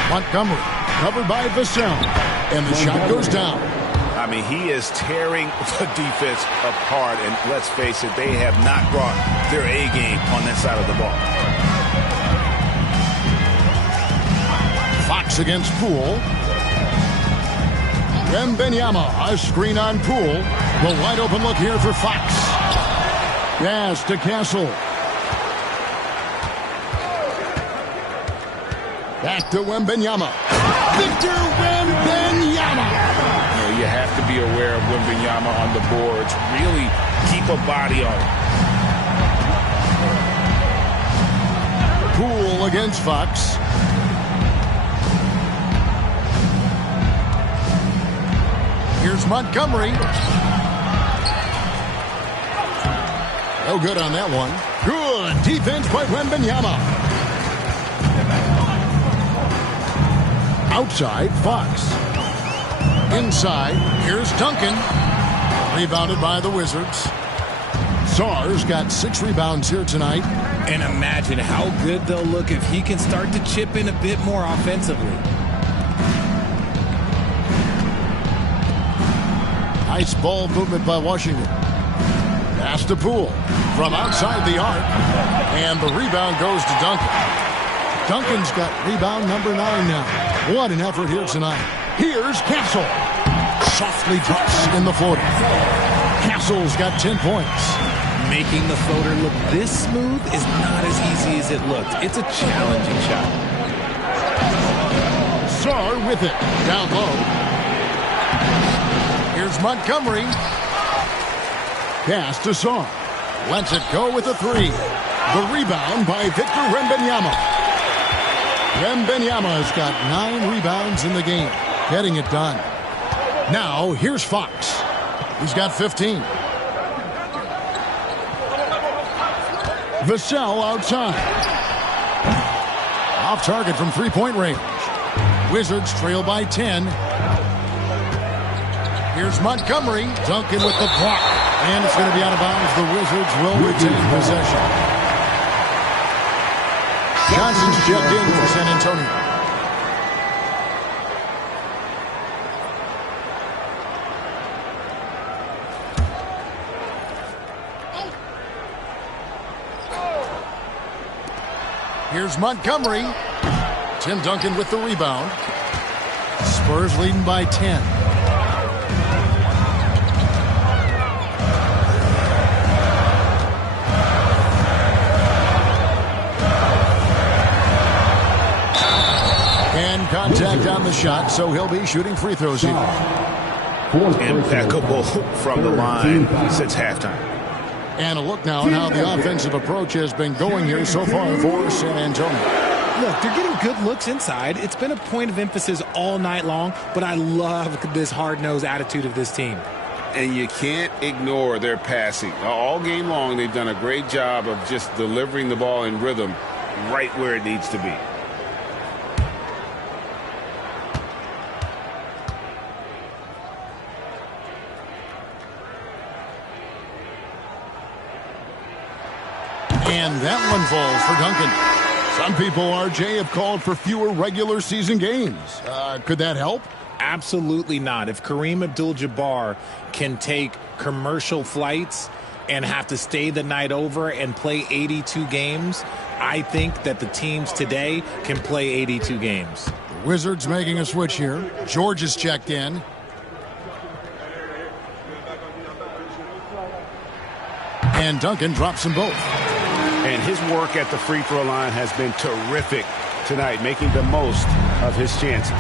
Montgomery covered by Vassell, and the shot goes down. I mean, he is tearing the defense apart, and let's face it, they have not brought their A game on that side of the ball. Fox against Poole. Wembanyama, a screen on Poole. The wide open look here for Fox. Pass to Castle. Back to Wembanyama. Victor Wembanyama. You have to be aware of Wembanyama on the boards. Really keep a body on it. Poole against Fox. Here's Montgomery. No good on that one. Good defense by Wembanyama. Outside, Fox. Inside, here's Duncan. Rebounded by the Wizards. Sarr's got 6 rebounds here tonight. And imagine how good they'll look if he can start to chip in a bit more offensively. Nice ball movement by Washington. Pass to Poole from outside the arc. And the rebound goes to Duncan. Duncan's got rebound number 9 now. What an effort here tonight. Here's Castle. Softly drops in the floater. Castle's got 10 points. Making the floater look this smooth is not as easy as it looked. It's a challenging shot. Sarr with it. Down low. Here's Montgomery. Pass to Sarr. Lets it go with a 3. The rebound by Victor Wembanyama. Wembanyama's got 9 rebounds in the game. Getting it done. Now, here's Fox. He's got 15. Vassell outside. Off target from 3-point range. Wizards trail by 10. Here's Montgomery. Duncan with the block. And it's going to be out of bounds. The Wizards will retain possession. Johnson's checked in for San Antonio. Here's Montgomery. Tim Duncan with the rebound. Spurs leading by 10. And contact on the shot, so he'll be shooting free throws here. Impeccable from the line since halftime. And a look now at how the offensive approach has been going here so far for San Antonio. Look, they're getting good looks inside. It's been a point of emphasis all night long, but I love this hard-nosed attitude of this team. And you can't ignore their passing. All game long, they've done a great job of just delivering the ball in rhythm right where it needs to be. And that one falls for Duncan. Some people, RJ, have called for fewer regular season games. Could that help? Absolutely not. If Kareem Abdul-Jabbar can take commercial flights and have to stay the night over and play 82 games, I think that the teams today can play 82 games. The Wizards making a switch here. George is checked in. And Duncan drops them both. And his work at the free throw line has been terrific tonight, making the most of his chances.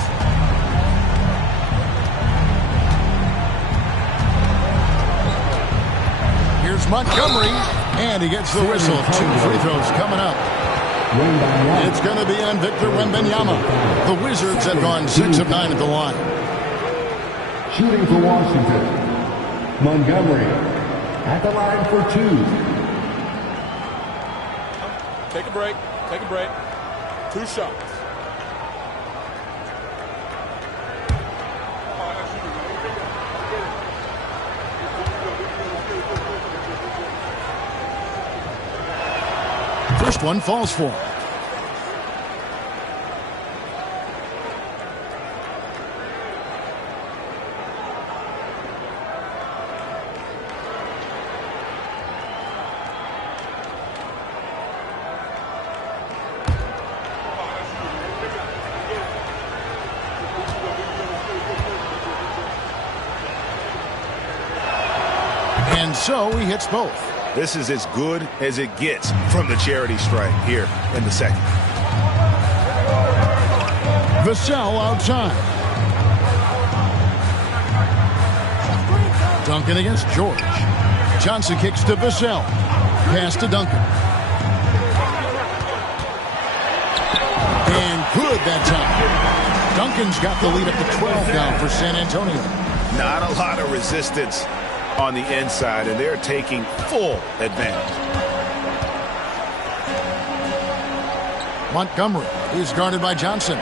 Here's Montgomery, and he gets the whistle. 2 free throws coming up. It's going to be on Victor Wembanyama. The Wizards have gone 6 of 9 at the line. Shooting for Washington, Montgomery at the line for 2. Take a break. Take a break. 2 shots. First one falls for him. And so he hits both. This is as good as it gets from the charity stripe here in the second. Vassell outside. Duncan against George. Johnson kicks to Vassell. Pass to Duncan. And good that time. Duncan's got the lead up to 12 now for San Antonio. Not a lot of resistance on the inside, and they're taking full advantage. Montgomery is guarded by Johnson.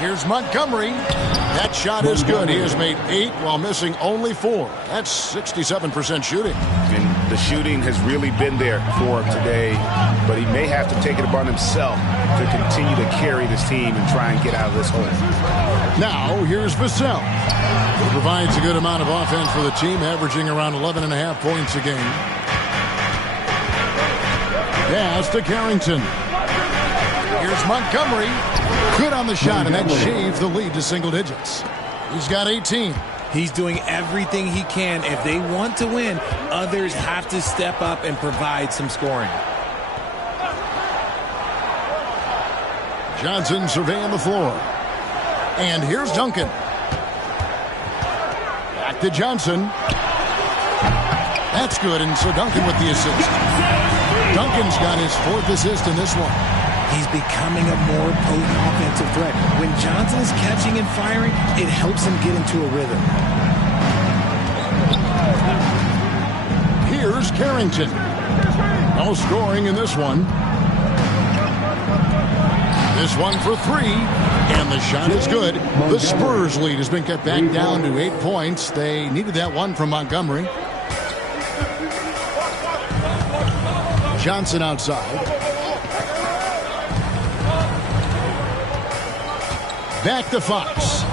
Here's Montgomery. That shot is good. He has made 8 while missing only 4. That's 67% shooting. And the shooting has really been there for him today, but he may have to take it upon himself to continue to carry this team and try and get out of this hole. Now, here's Vassell. He provides a good amount of offense for the team, averaging around 11.5 points a game. Pass to Carrington. Here's Montgomery. Good on the shot, and that shaves the lead to single digits. He's got 18. He's doing everything he can. If they want to win, others have to step up and provide some scoring. Johnson surveying the floor. And here's Duncan. Back to Johnson. That's good, and so Duncan with the assist. Duncan's got his 4th assist in this one. He's becoming a more potent offensive threat. When Johnson is catching and firing, it helps him get into a rhythm. Here's Carrington. No scoring in this one. This one for 3, and the shot is good. The Spurs lead has been cut back down to 8 points. They needed that one from Montgomery. Johnson outside. Back to Fox.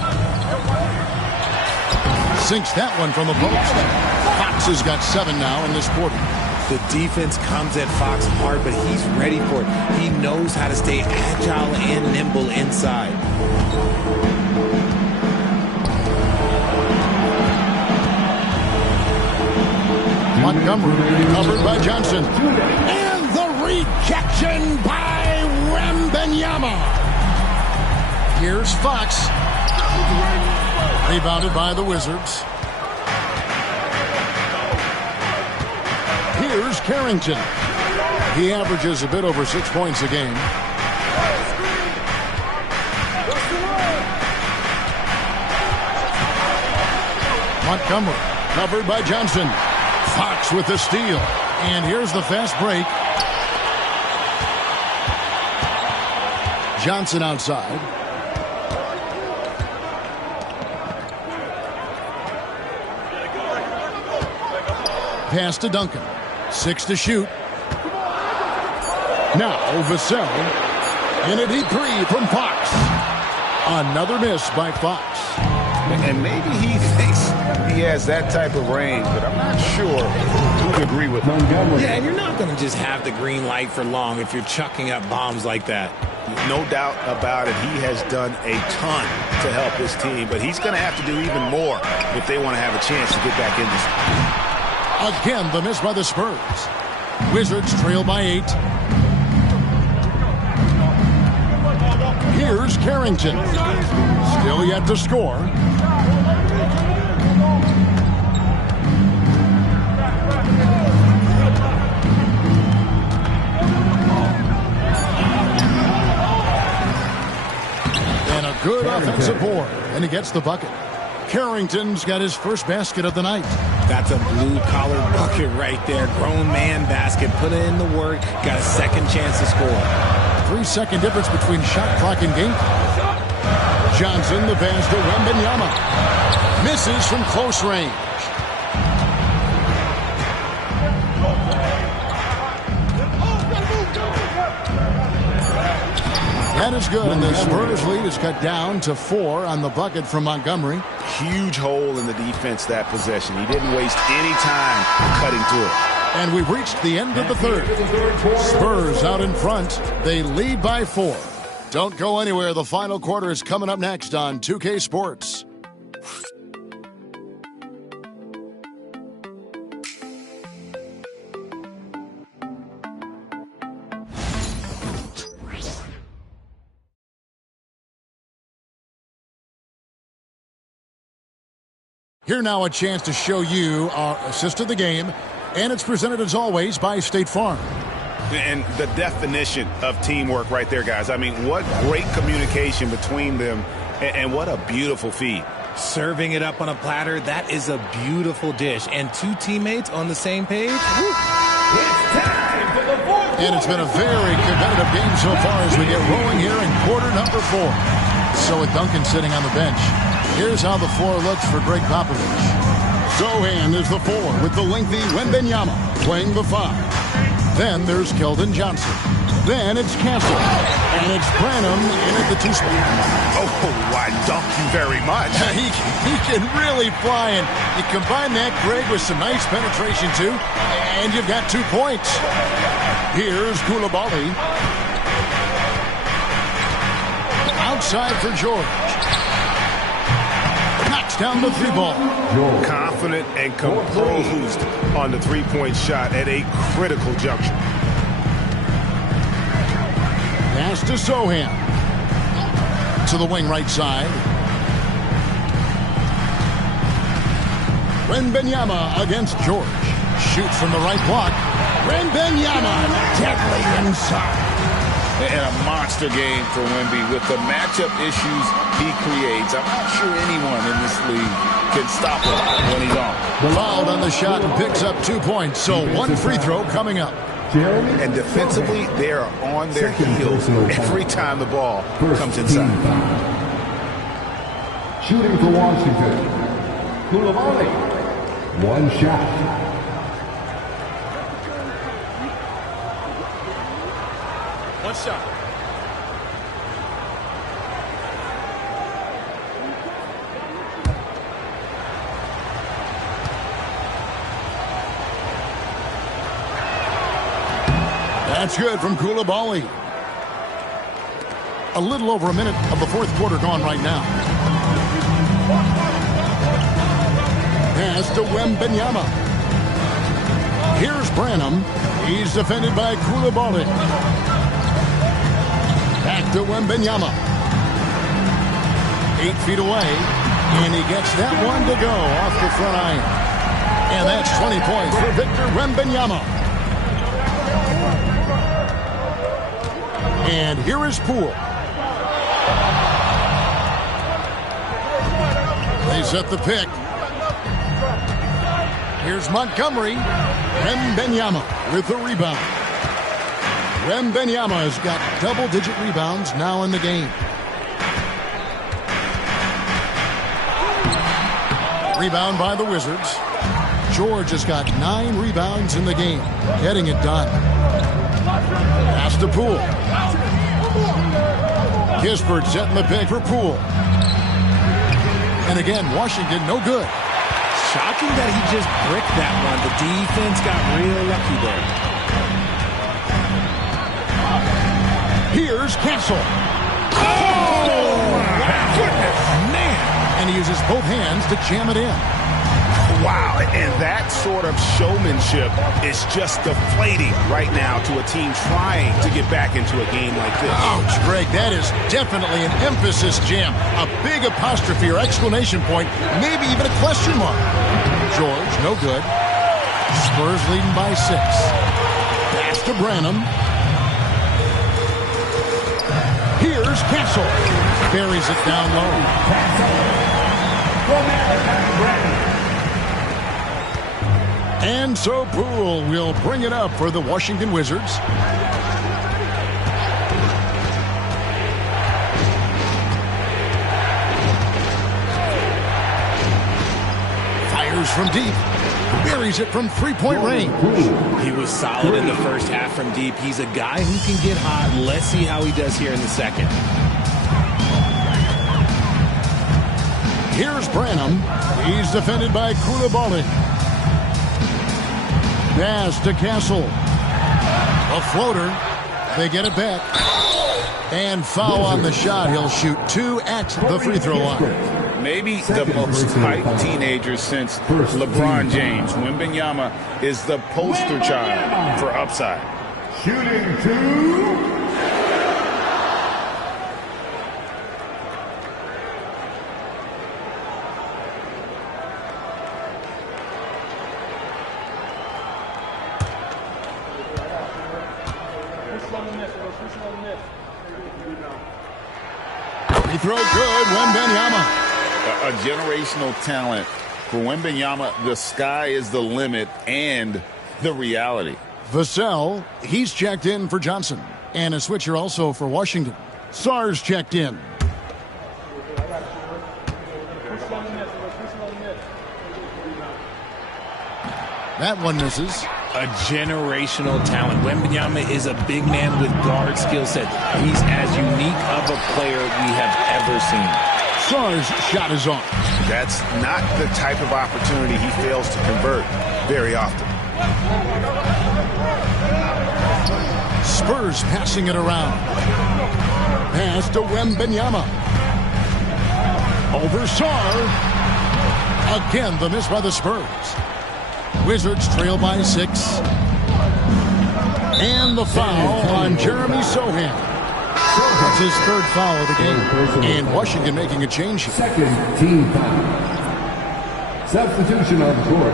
Sinks that one from the post. Fox has got 7 now in this quarter. The defense comes at Fox hard, but he's ready for it. He knows how to stay agile and nimble inside. Montgomery covered by Johnson. And the rejection by Wembanyama. Here's Fox. Rebounded by the Wizards. Here's Carrington. He averages a bit over 6 points a game. Montgomery covered by Johnson. Fox with the steal. And here's the fast break. Johnson outside. Pass to Duncan. 6 to shoot. Now Vassell. And a deep 3 from Fox. Another miss by Fox. And maybe he thinks he has that type of range, but I'm not sure who'd agree with him. Yeah, and you're not going to just have the green light for long if you're chucking up bombs like that. No doubt about it. He has done a ton to help his team, but he's going to have to do even more if they want to have a chance to get back in this. Again, the miss by the Spurs. Wizards trail by 8. Here's Carrington. Still yet to score. And a good offensive board. And he gets the bucket. Carrington's got his first basket of the night. That's a blue-collar bucket right there. Grown man basket. Put in the work. Got a second chance to score. 3-second difference between shot clock and game clock. Johnson, the pass to Wembanyama. Misses from close range. That is good, and the Spurs lead is cut down to 4 on the bucket from Montgomery. Huge hole in the defense that possession. He didn't waste any time cutting to it. And we've reached the end of the third. Spurs out in front. They lead by 4. Don't go anywhere. The final quarter is coming up next on 2K Sports. Here now a chance to show you our assist of the game, and it's presented as always by State Farm. And the definition of teamwork right there, guys. I mean, what great communication between them, and what a beautiful feed. Serving it up on a platter, that is a beautiful dish. And two teammates on the same page. Woo. And it's been a very competitive game so far as we get rolling here in quarter number 4. So with Duncan sitting on the bench, here's how the floor looks for Greg Popovich. Sohan is the 4 with the lengthy Wembanyama playing the 5. Then there's Keldon Johnson. Then it's Castle. And it's Branham in at the 2 spot. Oh, I thank you very much. He can really fly. And you combine that, Greg, with some nice penetration, too. And you've got 2 points. Here's Coulibaly. Outside for George. Knocks down the 3 ball. Confident and composed on the 3-point shot at a critical juncture. Pass to Sohan. To the wing right side. Wembanyama against George. Shoots from the right block. Wembanyama deadly inside. And a monster game for Wemby with the matchup issues he creates. I'm not sure anyone in this league can stop him when he's on. Fouled on the shot and picks up 2 points. So 1 free throw coming up. And defensively, they are on their heels every time the ball comes inside. Shooting for Washington, Coulibaly. 1 shot. One shot. That's good from Coulibaly. A little over a minute of the 4th quarter gone right now. Pass to Wembanyama. Here's Branham. He's defended by Coulibaly. Back to Wembanyama. 8 feet away. And he gets that one to go off the front iron. And that's 20 points for Victor Wembanyama. And here is Poole. They set the pick. Here's Montgomery. Wembanyama with the rebound. Wembanyama has got double-digit rebounds now in the game. Rebound by the Wizards. George has got 9 rebounds in the game, getting it done. Pass to Poole. Kispert setting the pick for Poole. And again, Washington no good. Shocking that he just bricked that one. The defense got real lucky there. Here's Castle. Oh, my goodness. Man. And he uses both hands to jam it in. Wow, and that sort of showmanship is just deflating right now to a team trying to get back into a game like this. Ouch, Greg, that is definitely an emphasis jam. A big apostrophe or exclamation point, maybe even a question mark. George, no good. Spurs leading by 6. Pass to Branham. Here's Castle. Buries it down low. And so Poole will bring it up for the Washington Wizards. Fires from deep. Buries it from 3-point range. He was solid in the first half from deep. He's a guy who can get hot. Let's see how he does here in the second. Here's Branham. He's defended by Coulibaly. Pass to Castle. A floater. They get it back. And foul on the shot. He'll shoot 2 at the free throw line. Maybe the most hyped teenager since LeBron James. Wembanyama is the poster child for upside. Shooting 2. Free throw good, Wembanyama. A generational talent for Wembanyama. The sky is the limit and the reality. Vassell, he's checked in for Johnson. And a switcher also for Washington. Sars checked in. That one misses. A generational talent. Wembanyama is a big man with guard skill set. He's as unique of a player we have ever seen. Sars' shot is off. That's not the type of opportunity he fails to convert very often. Spurs passing it around. Pass to Wembanyama. Over Sar. Again, the miss by the Spurs. Wizards trail by 6. And the foul on Jeremy Sohan. That's his third foul of the game. And Washington making a change here. Second team foul. Substitution on the court.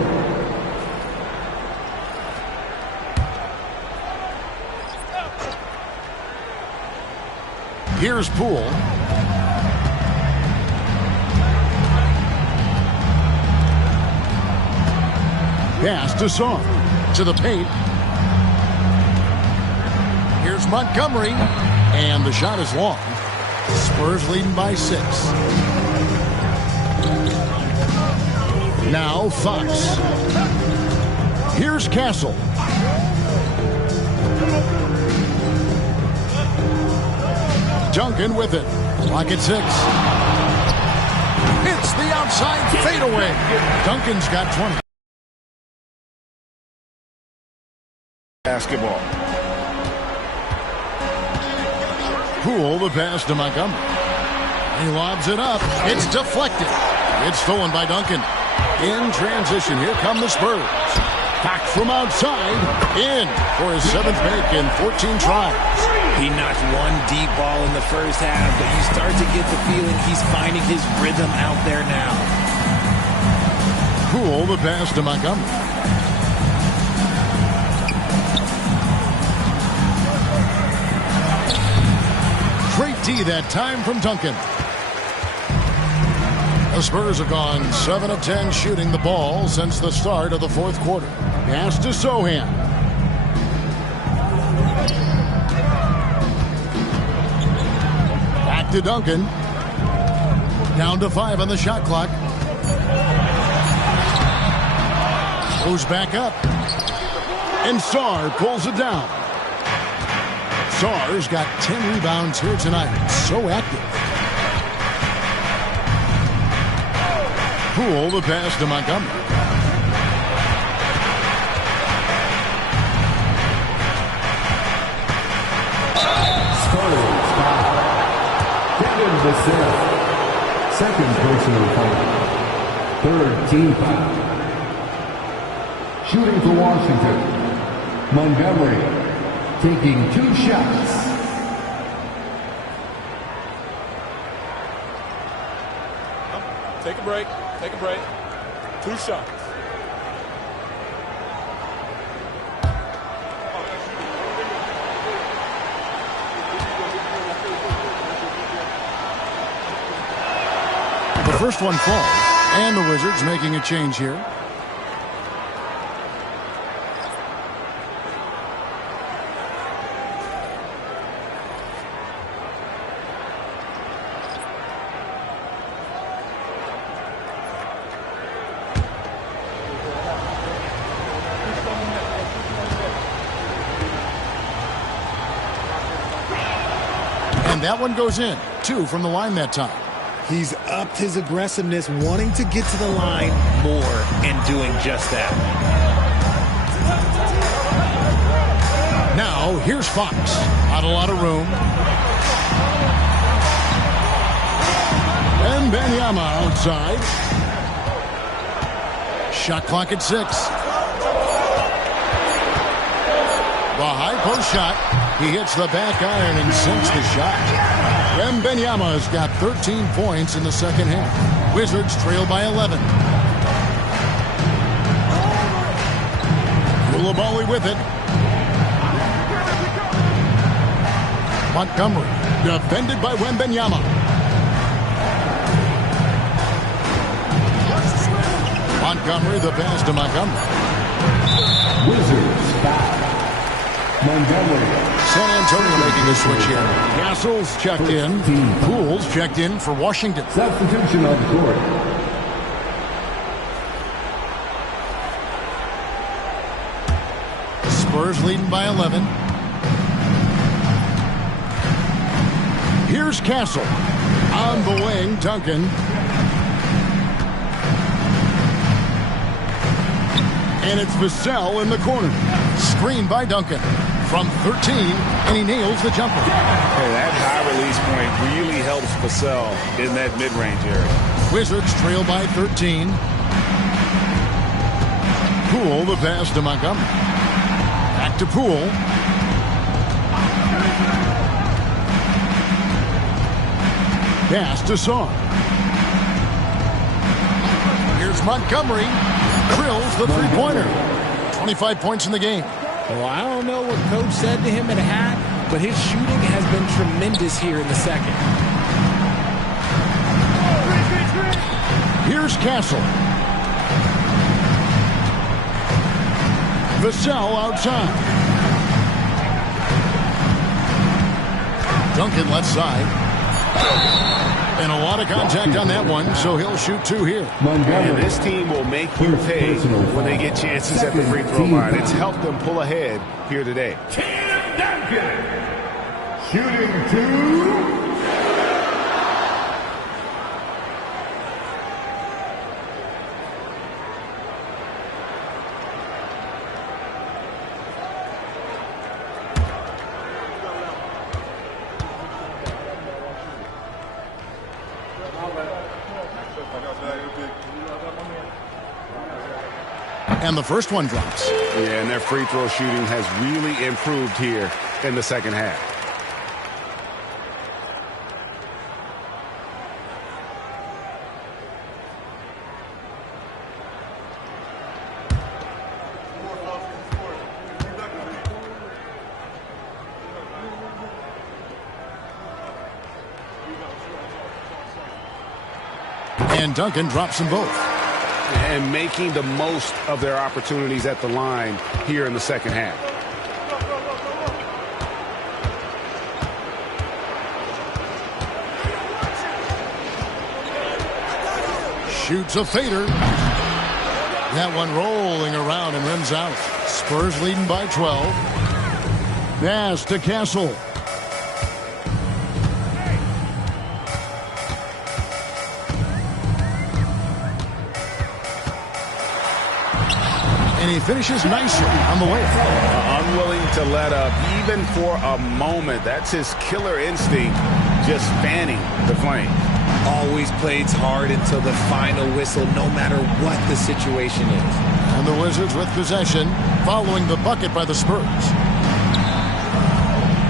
Here's Poole. Pass to Sar. To the paint. Here's Montgomery. And the shot is long. Spurs leading by 6. Now Fox. Here's Castle. Duncan with it. Clock at 6. It's the outside fadeaway. Duncan's got 20. Basketball. Poole the pass to Montgomery. He lobs it up. It's deflected. It's stolen by Duncan. In transition, here come the Spurs. Back from outside. In for his 7th make in 14 tries. He knocked one deep ball in the first half, but you start to get the feeling he's finding his rhythm out there now. Poole the pass to Montgomery. Great D that time from Duncan. The Spurs have gone 7 of 10 shooting the ball since the start of the 4th quarter. Pass to Sohan. Back to Duncan. Down to 5 on the shot clock. Goes back up. And Sar pulls it down. Sar's got 10 rebounds here tonight. So active. Poole the pass to Montgomery. Spurs foul. Devin Vassell. Second personal foul. Third team foul. Shooting for Washington. Montgomery taking 2 shots. Take a break. Take a break. 2 shots. The first one falls, and the Wizards making a change here. And that one goes in. 2 from the line that time. He's upped his aggressiveness, wanting to get to the line more and doing just that. Now, here's Fox. Not a lot of room. And Wembanyama outside. Shot clock at 6. The high post shot. He hits the back iron and sinks the shot. Wembanyama's got 13 points in the second half. Wizards trail by 11. Coulibaly with it. Montgomery, defended by Wembanyama. Montgomery, the pass to Montgomery. Wizards foul. Montgomery. San Antonio making a switch here. Castles checked in. Pools checked in for Washington. Substitution on the court. Spurs leading by 11. Here's Castle. On the wing, Duncan. And it's Vassell in the corner. Screen by Duncan. From 13, and he nails the jumper. Hey, that high release point really helps Vassell in that mid-range area. Wizards trail by 13. Poole, the pass to Montgomery. Back to Poole. Pass to Song. Here's Montgomery. Drills the three-pointer. 25 points in the game. Well, I don't know what Coach said to him at half, but his shooting has been tremendous here in the second. Here's Castle. Vassell outside. Duncan left side. And a lot of contact on that one, so he'll shoot two here. And this team will make you pay when they get chances at the free throw line. It's helped them pull ahead here today. Tim Duncan. Shooting two. And the first one drops. Yeah, and their free throw shooting has really improved here in the second half. And Duncan drops them both. And making the most of their opportunities at the line here in the second half. Shoots a fader. That one rolling around and rims out. Spurs leading by 12. Pass to Castle. And he finishes nicely on the way. Unwilling to let up even for a moment. That's his killer instinct, just fanning the flame. Always plays hard until the final whistle, no matter what the situation is. And the Wizards with possession, following the bucket by the Spurs.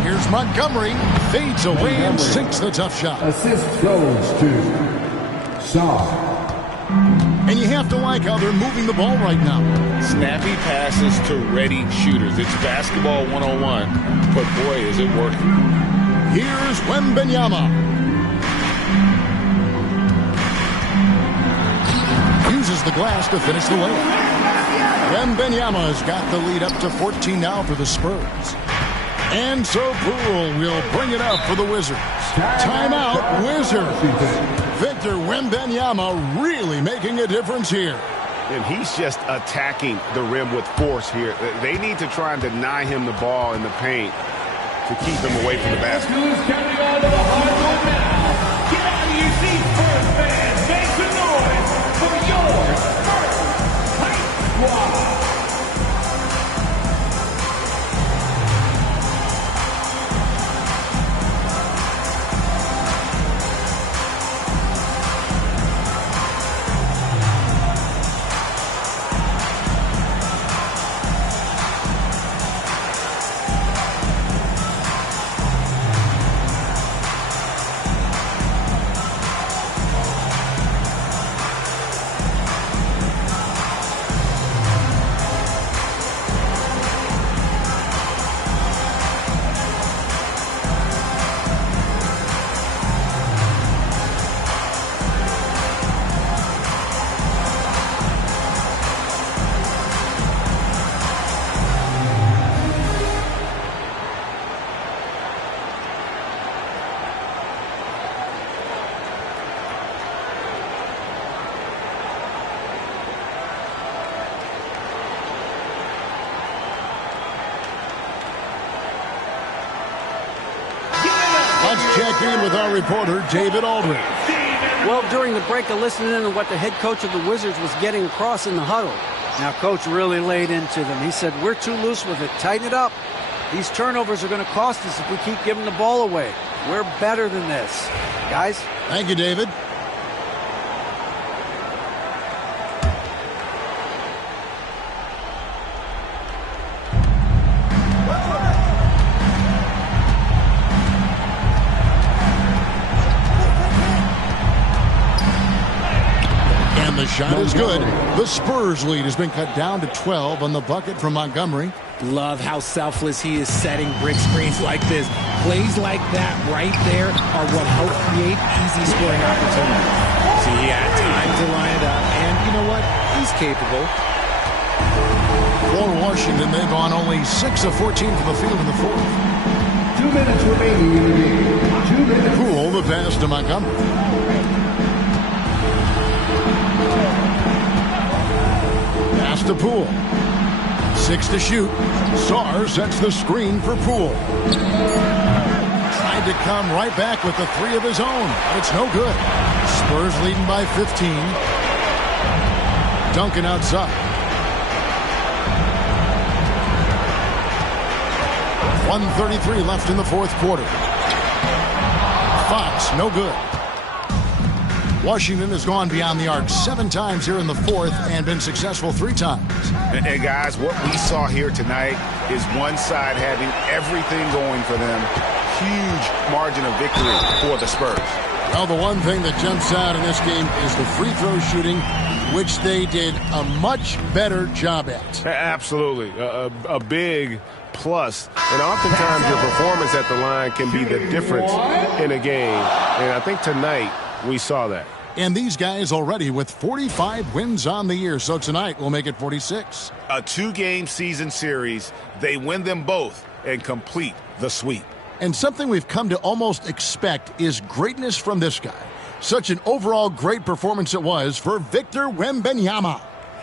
Here's Montgomery, fades away and sinks the tough shot. Assist goes to Shaw. And you have to like how they're moving the ball right now. Snappy passes to ready shooters. It's basketball 101, but boy, is it working. Here's Wembanyama. Uses the glass to finish the layup. Wembanyama has got the lead up to 14 now for the Spurs. And so Poole will bring it up for the Wizards. Timeout, Wizards. Victor Wembanyama really making a difference here. And he's just attacking the rim with force here. They need to try and deny him the ball in the paint to keep him away from the basket. Who's coming on to the hardwood now? Get out of your seats, Spurs fans. Make some noise for your Spurs Hype Squad. Let's check in with our reporter, David Aldridge. Well, during the break, I listened in to what the head coach of the Wizards was getting across in the huddle. Now, Coach really laid into them. He said, we're too loose with it. Tighten it up. These turnovers are going to cost us if we keep giving the ball away. We're better than this. Guys? Thank you, David. The shot is good. The Spurs lead has been cut down to 12 on the bucket from Montgomery. Love how selfless he is setting brick screens like this. Plays like that right there are what help create easy scoring opportunities. See, he had time to line it up, and you know what? He's capable. For Washington, they've gone only 6 of 14 from the field in the fourth. 2 minutes remaining in the game. 2 minutes. Poole, the pass to Montgomery. Pass to Poole. 6 to shoot. Sarr sets the screen for Poole. Tried to come right back with the 3 of his own, but it's no good. Spurs leading by 15. Duncan outside. 1:33 left in the fourth quarter. Fox, no good. Washington has gone beyond the arc 7 times here in the fourth and been successful 3 times. And guys, what we saw here tonight is one side having everything going for them. Huge margin of victory for the Spurs. Well, the one thing that jumps out in this game is the free throw shooting, which they did a much better job at. Absolutely. A big plus. And oftentimes your performance at the line can be the difference in a game. And I think tonight we saw that. And these guys already with 45 wins on the year. So tonight we'll make it 46. A 2-game season series. They win them both and complete the sweep. And something we've come to almost expect is greatness from this guy. Such an overall great performance it was for Victor Wembanyama.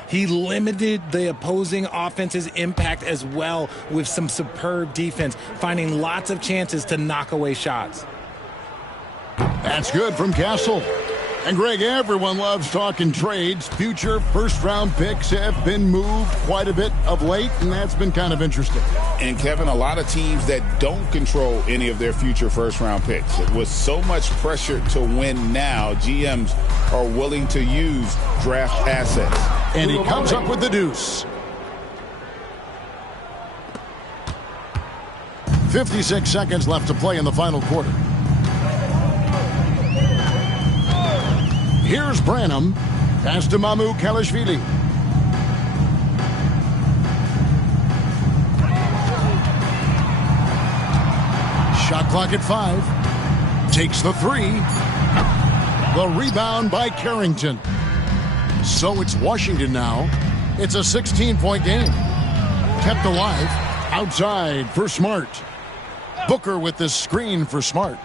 He limited the opposing offense's impact as well with some superb defense, finding lots of chances to knock away shots. That's good from Castle. And Greg, everyone loves talking trades. Future first-round picks have been moved quite a bit of late, and that's been kind of interesting. And, Kevin, a lot of teams that don't control any of their future first-round picks. With so much pressure to win now, GMs are willing to use draft assets. And he comes up with the deuce. 56 seconds left to play in the final quarter. Here's Branham. Pass to Mamukelashvili. Shot clock at 5. Takes the 3. The rebound by Carrington. So it's Washington now. It's a 16-point game. Kept alive. Outside for Smart. Booker with the screen for Smart.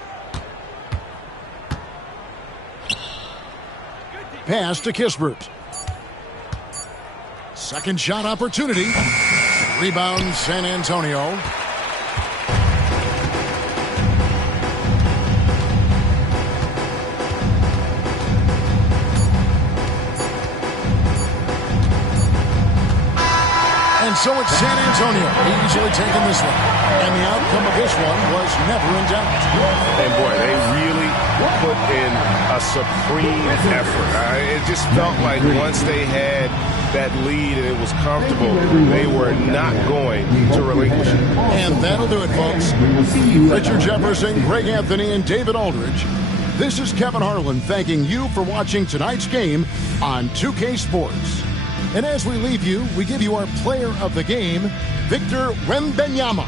Pass to Kispert. Second shot opportunity. Rebound San Antonio. And so it's San Antonio easily taking this one. And the outcome of this one was never in doubt. And boy, they really put in a supreme effort. It just felt like once they had that lead and it was comfortable, they were not going to relinquish it. And that'll do it, folks. Richard Jefferson, Greg Anthony, and David Aldridge. This is Kevin Harlan thanking you for watching tonight's game on 2K Sports. And as we leave you, we give you our player of the game, Victor Wembanyama.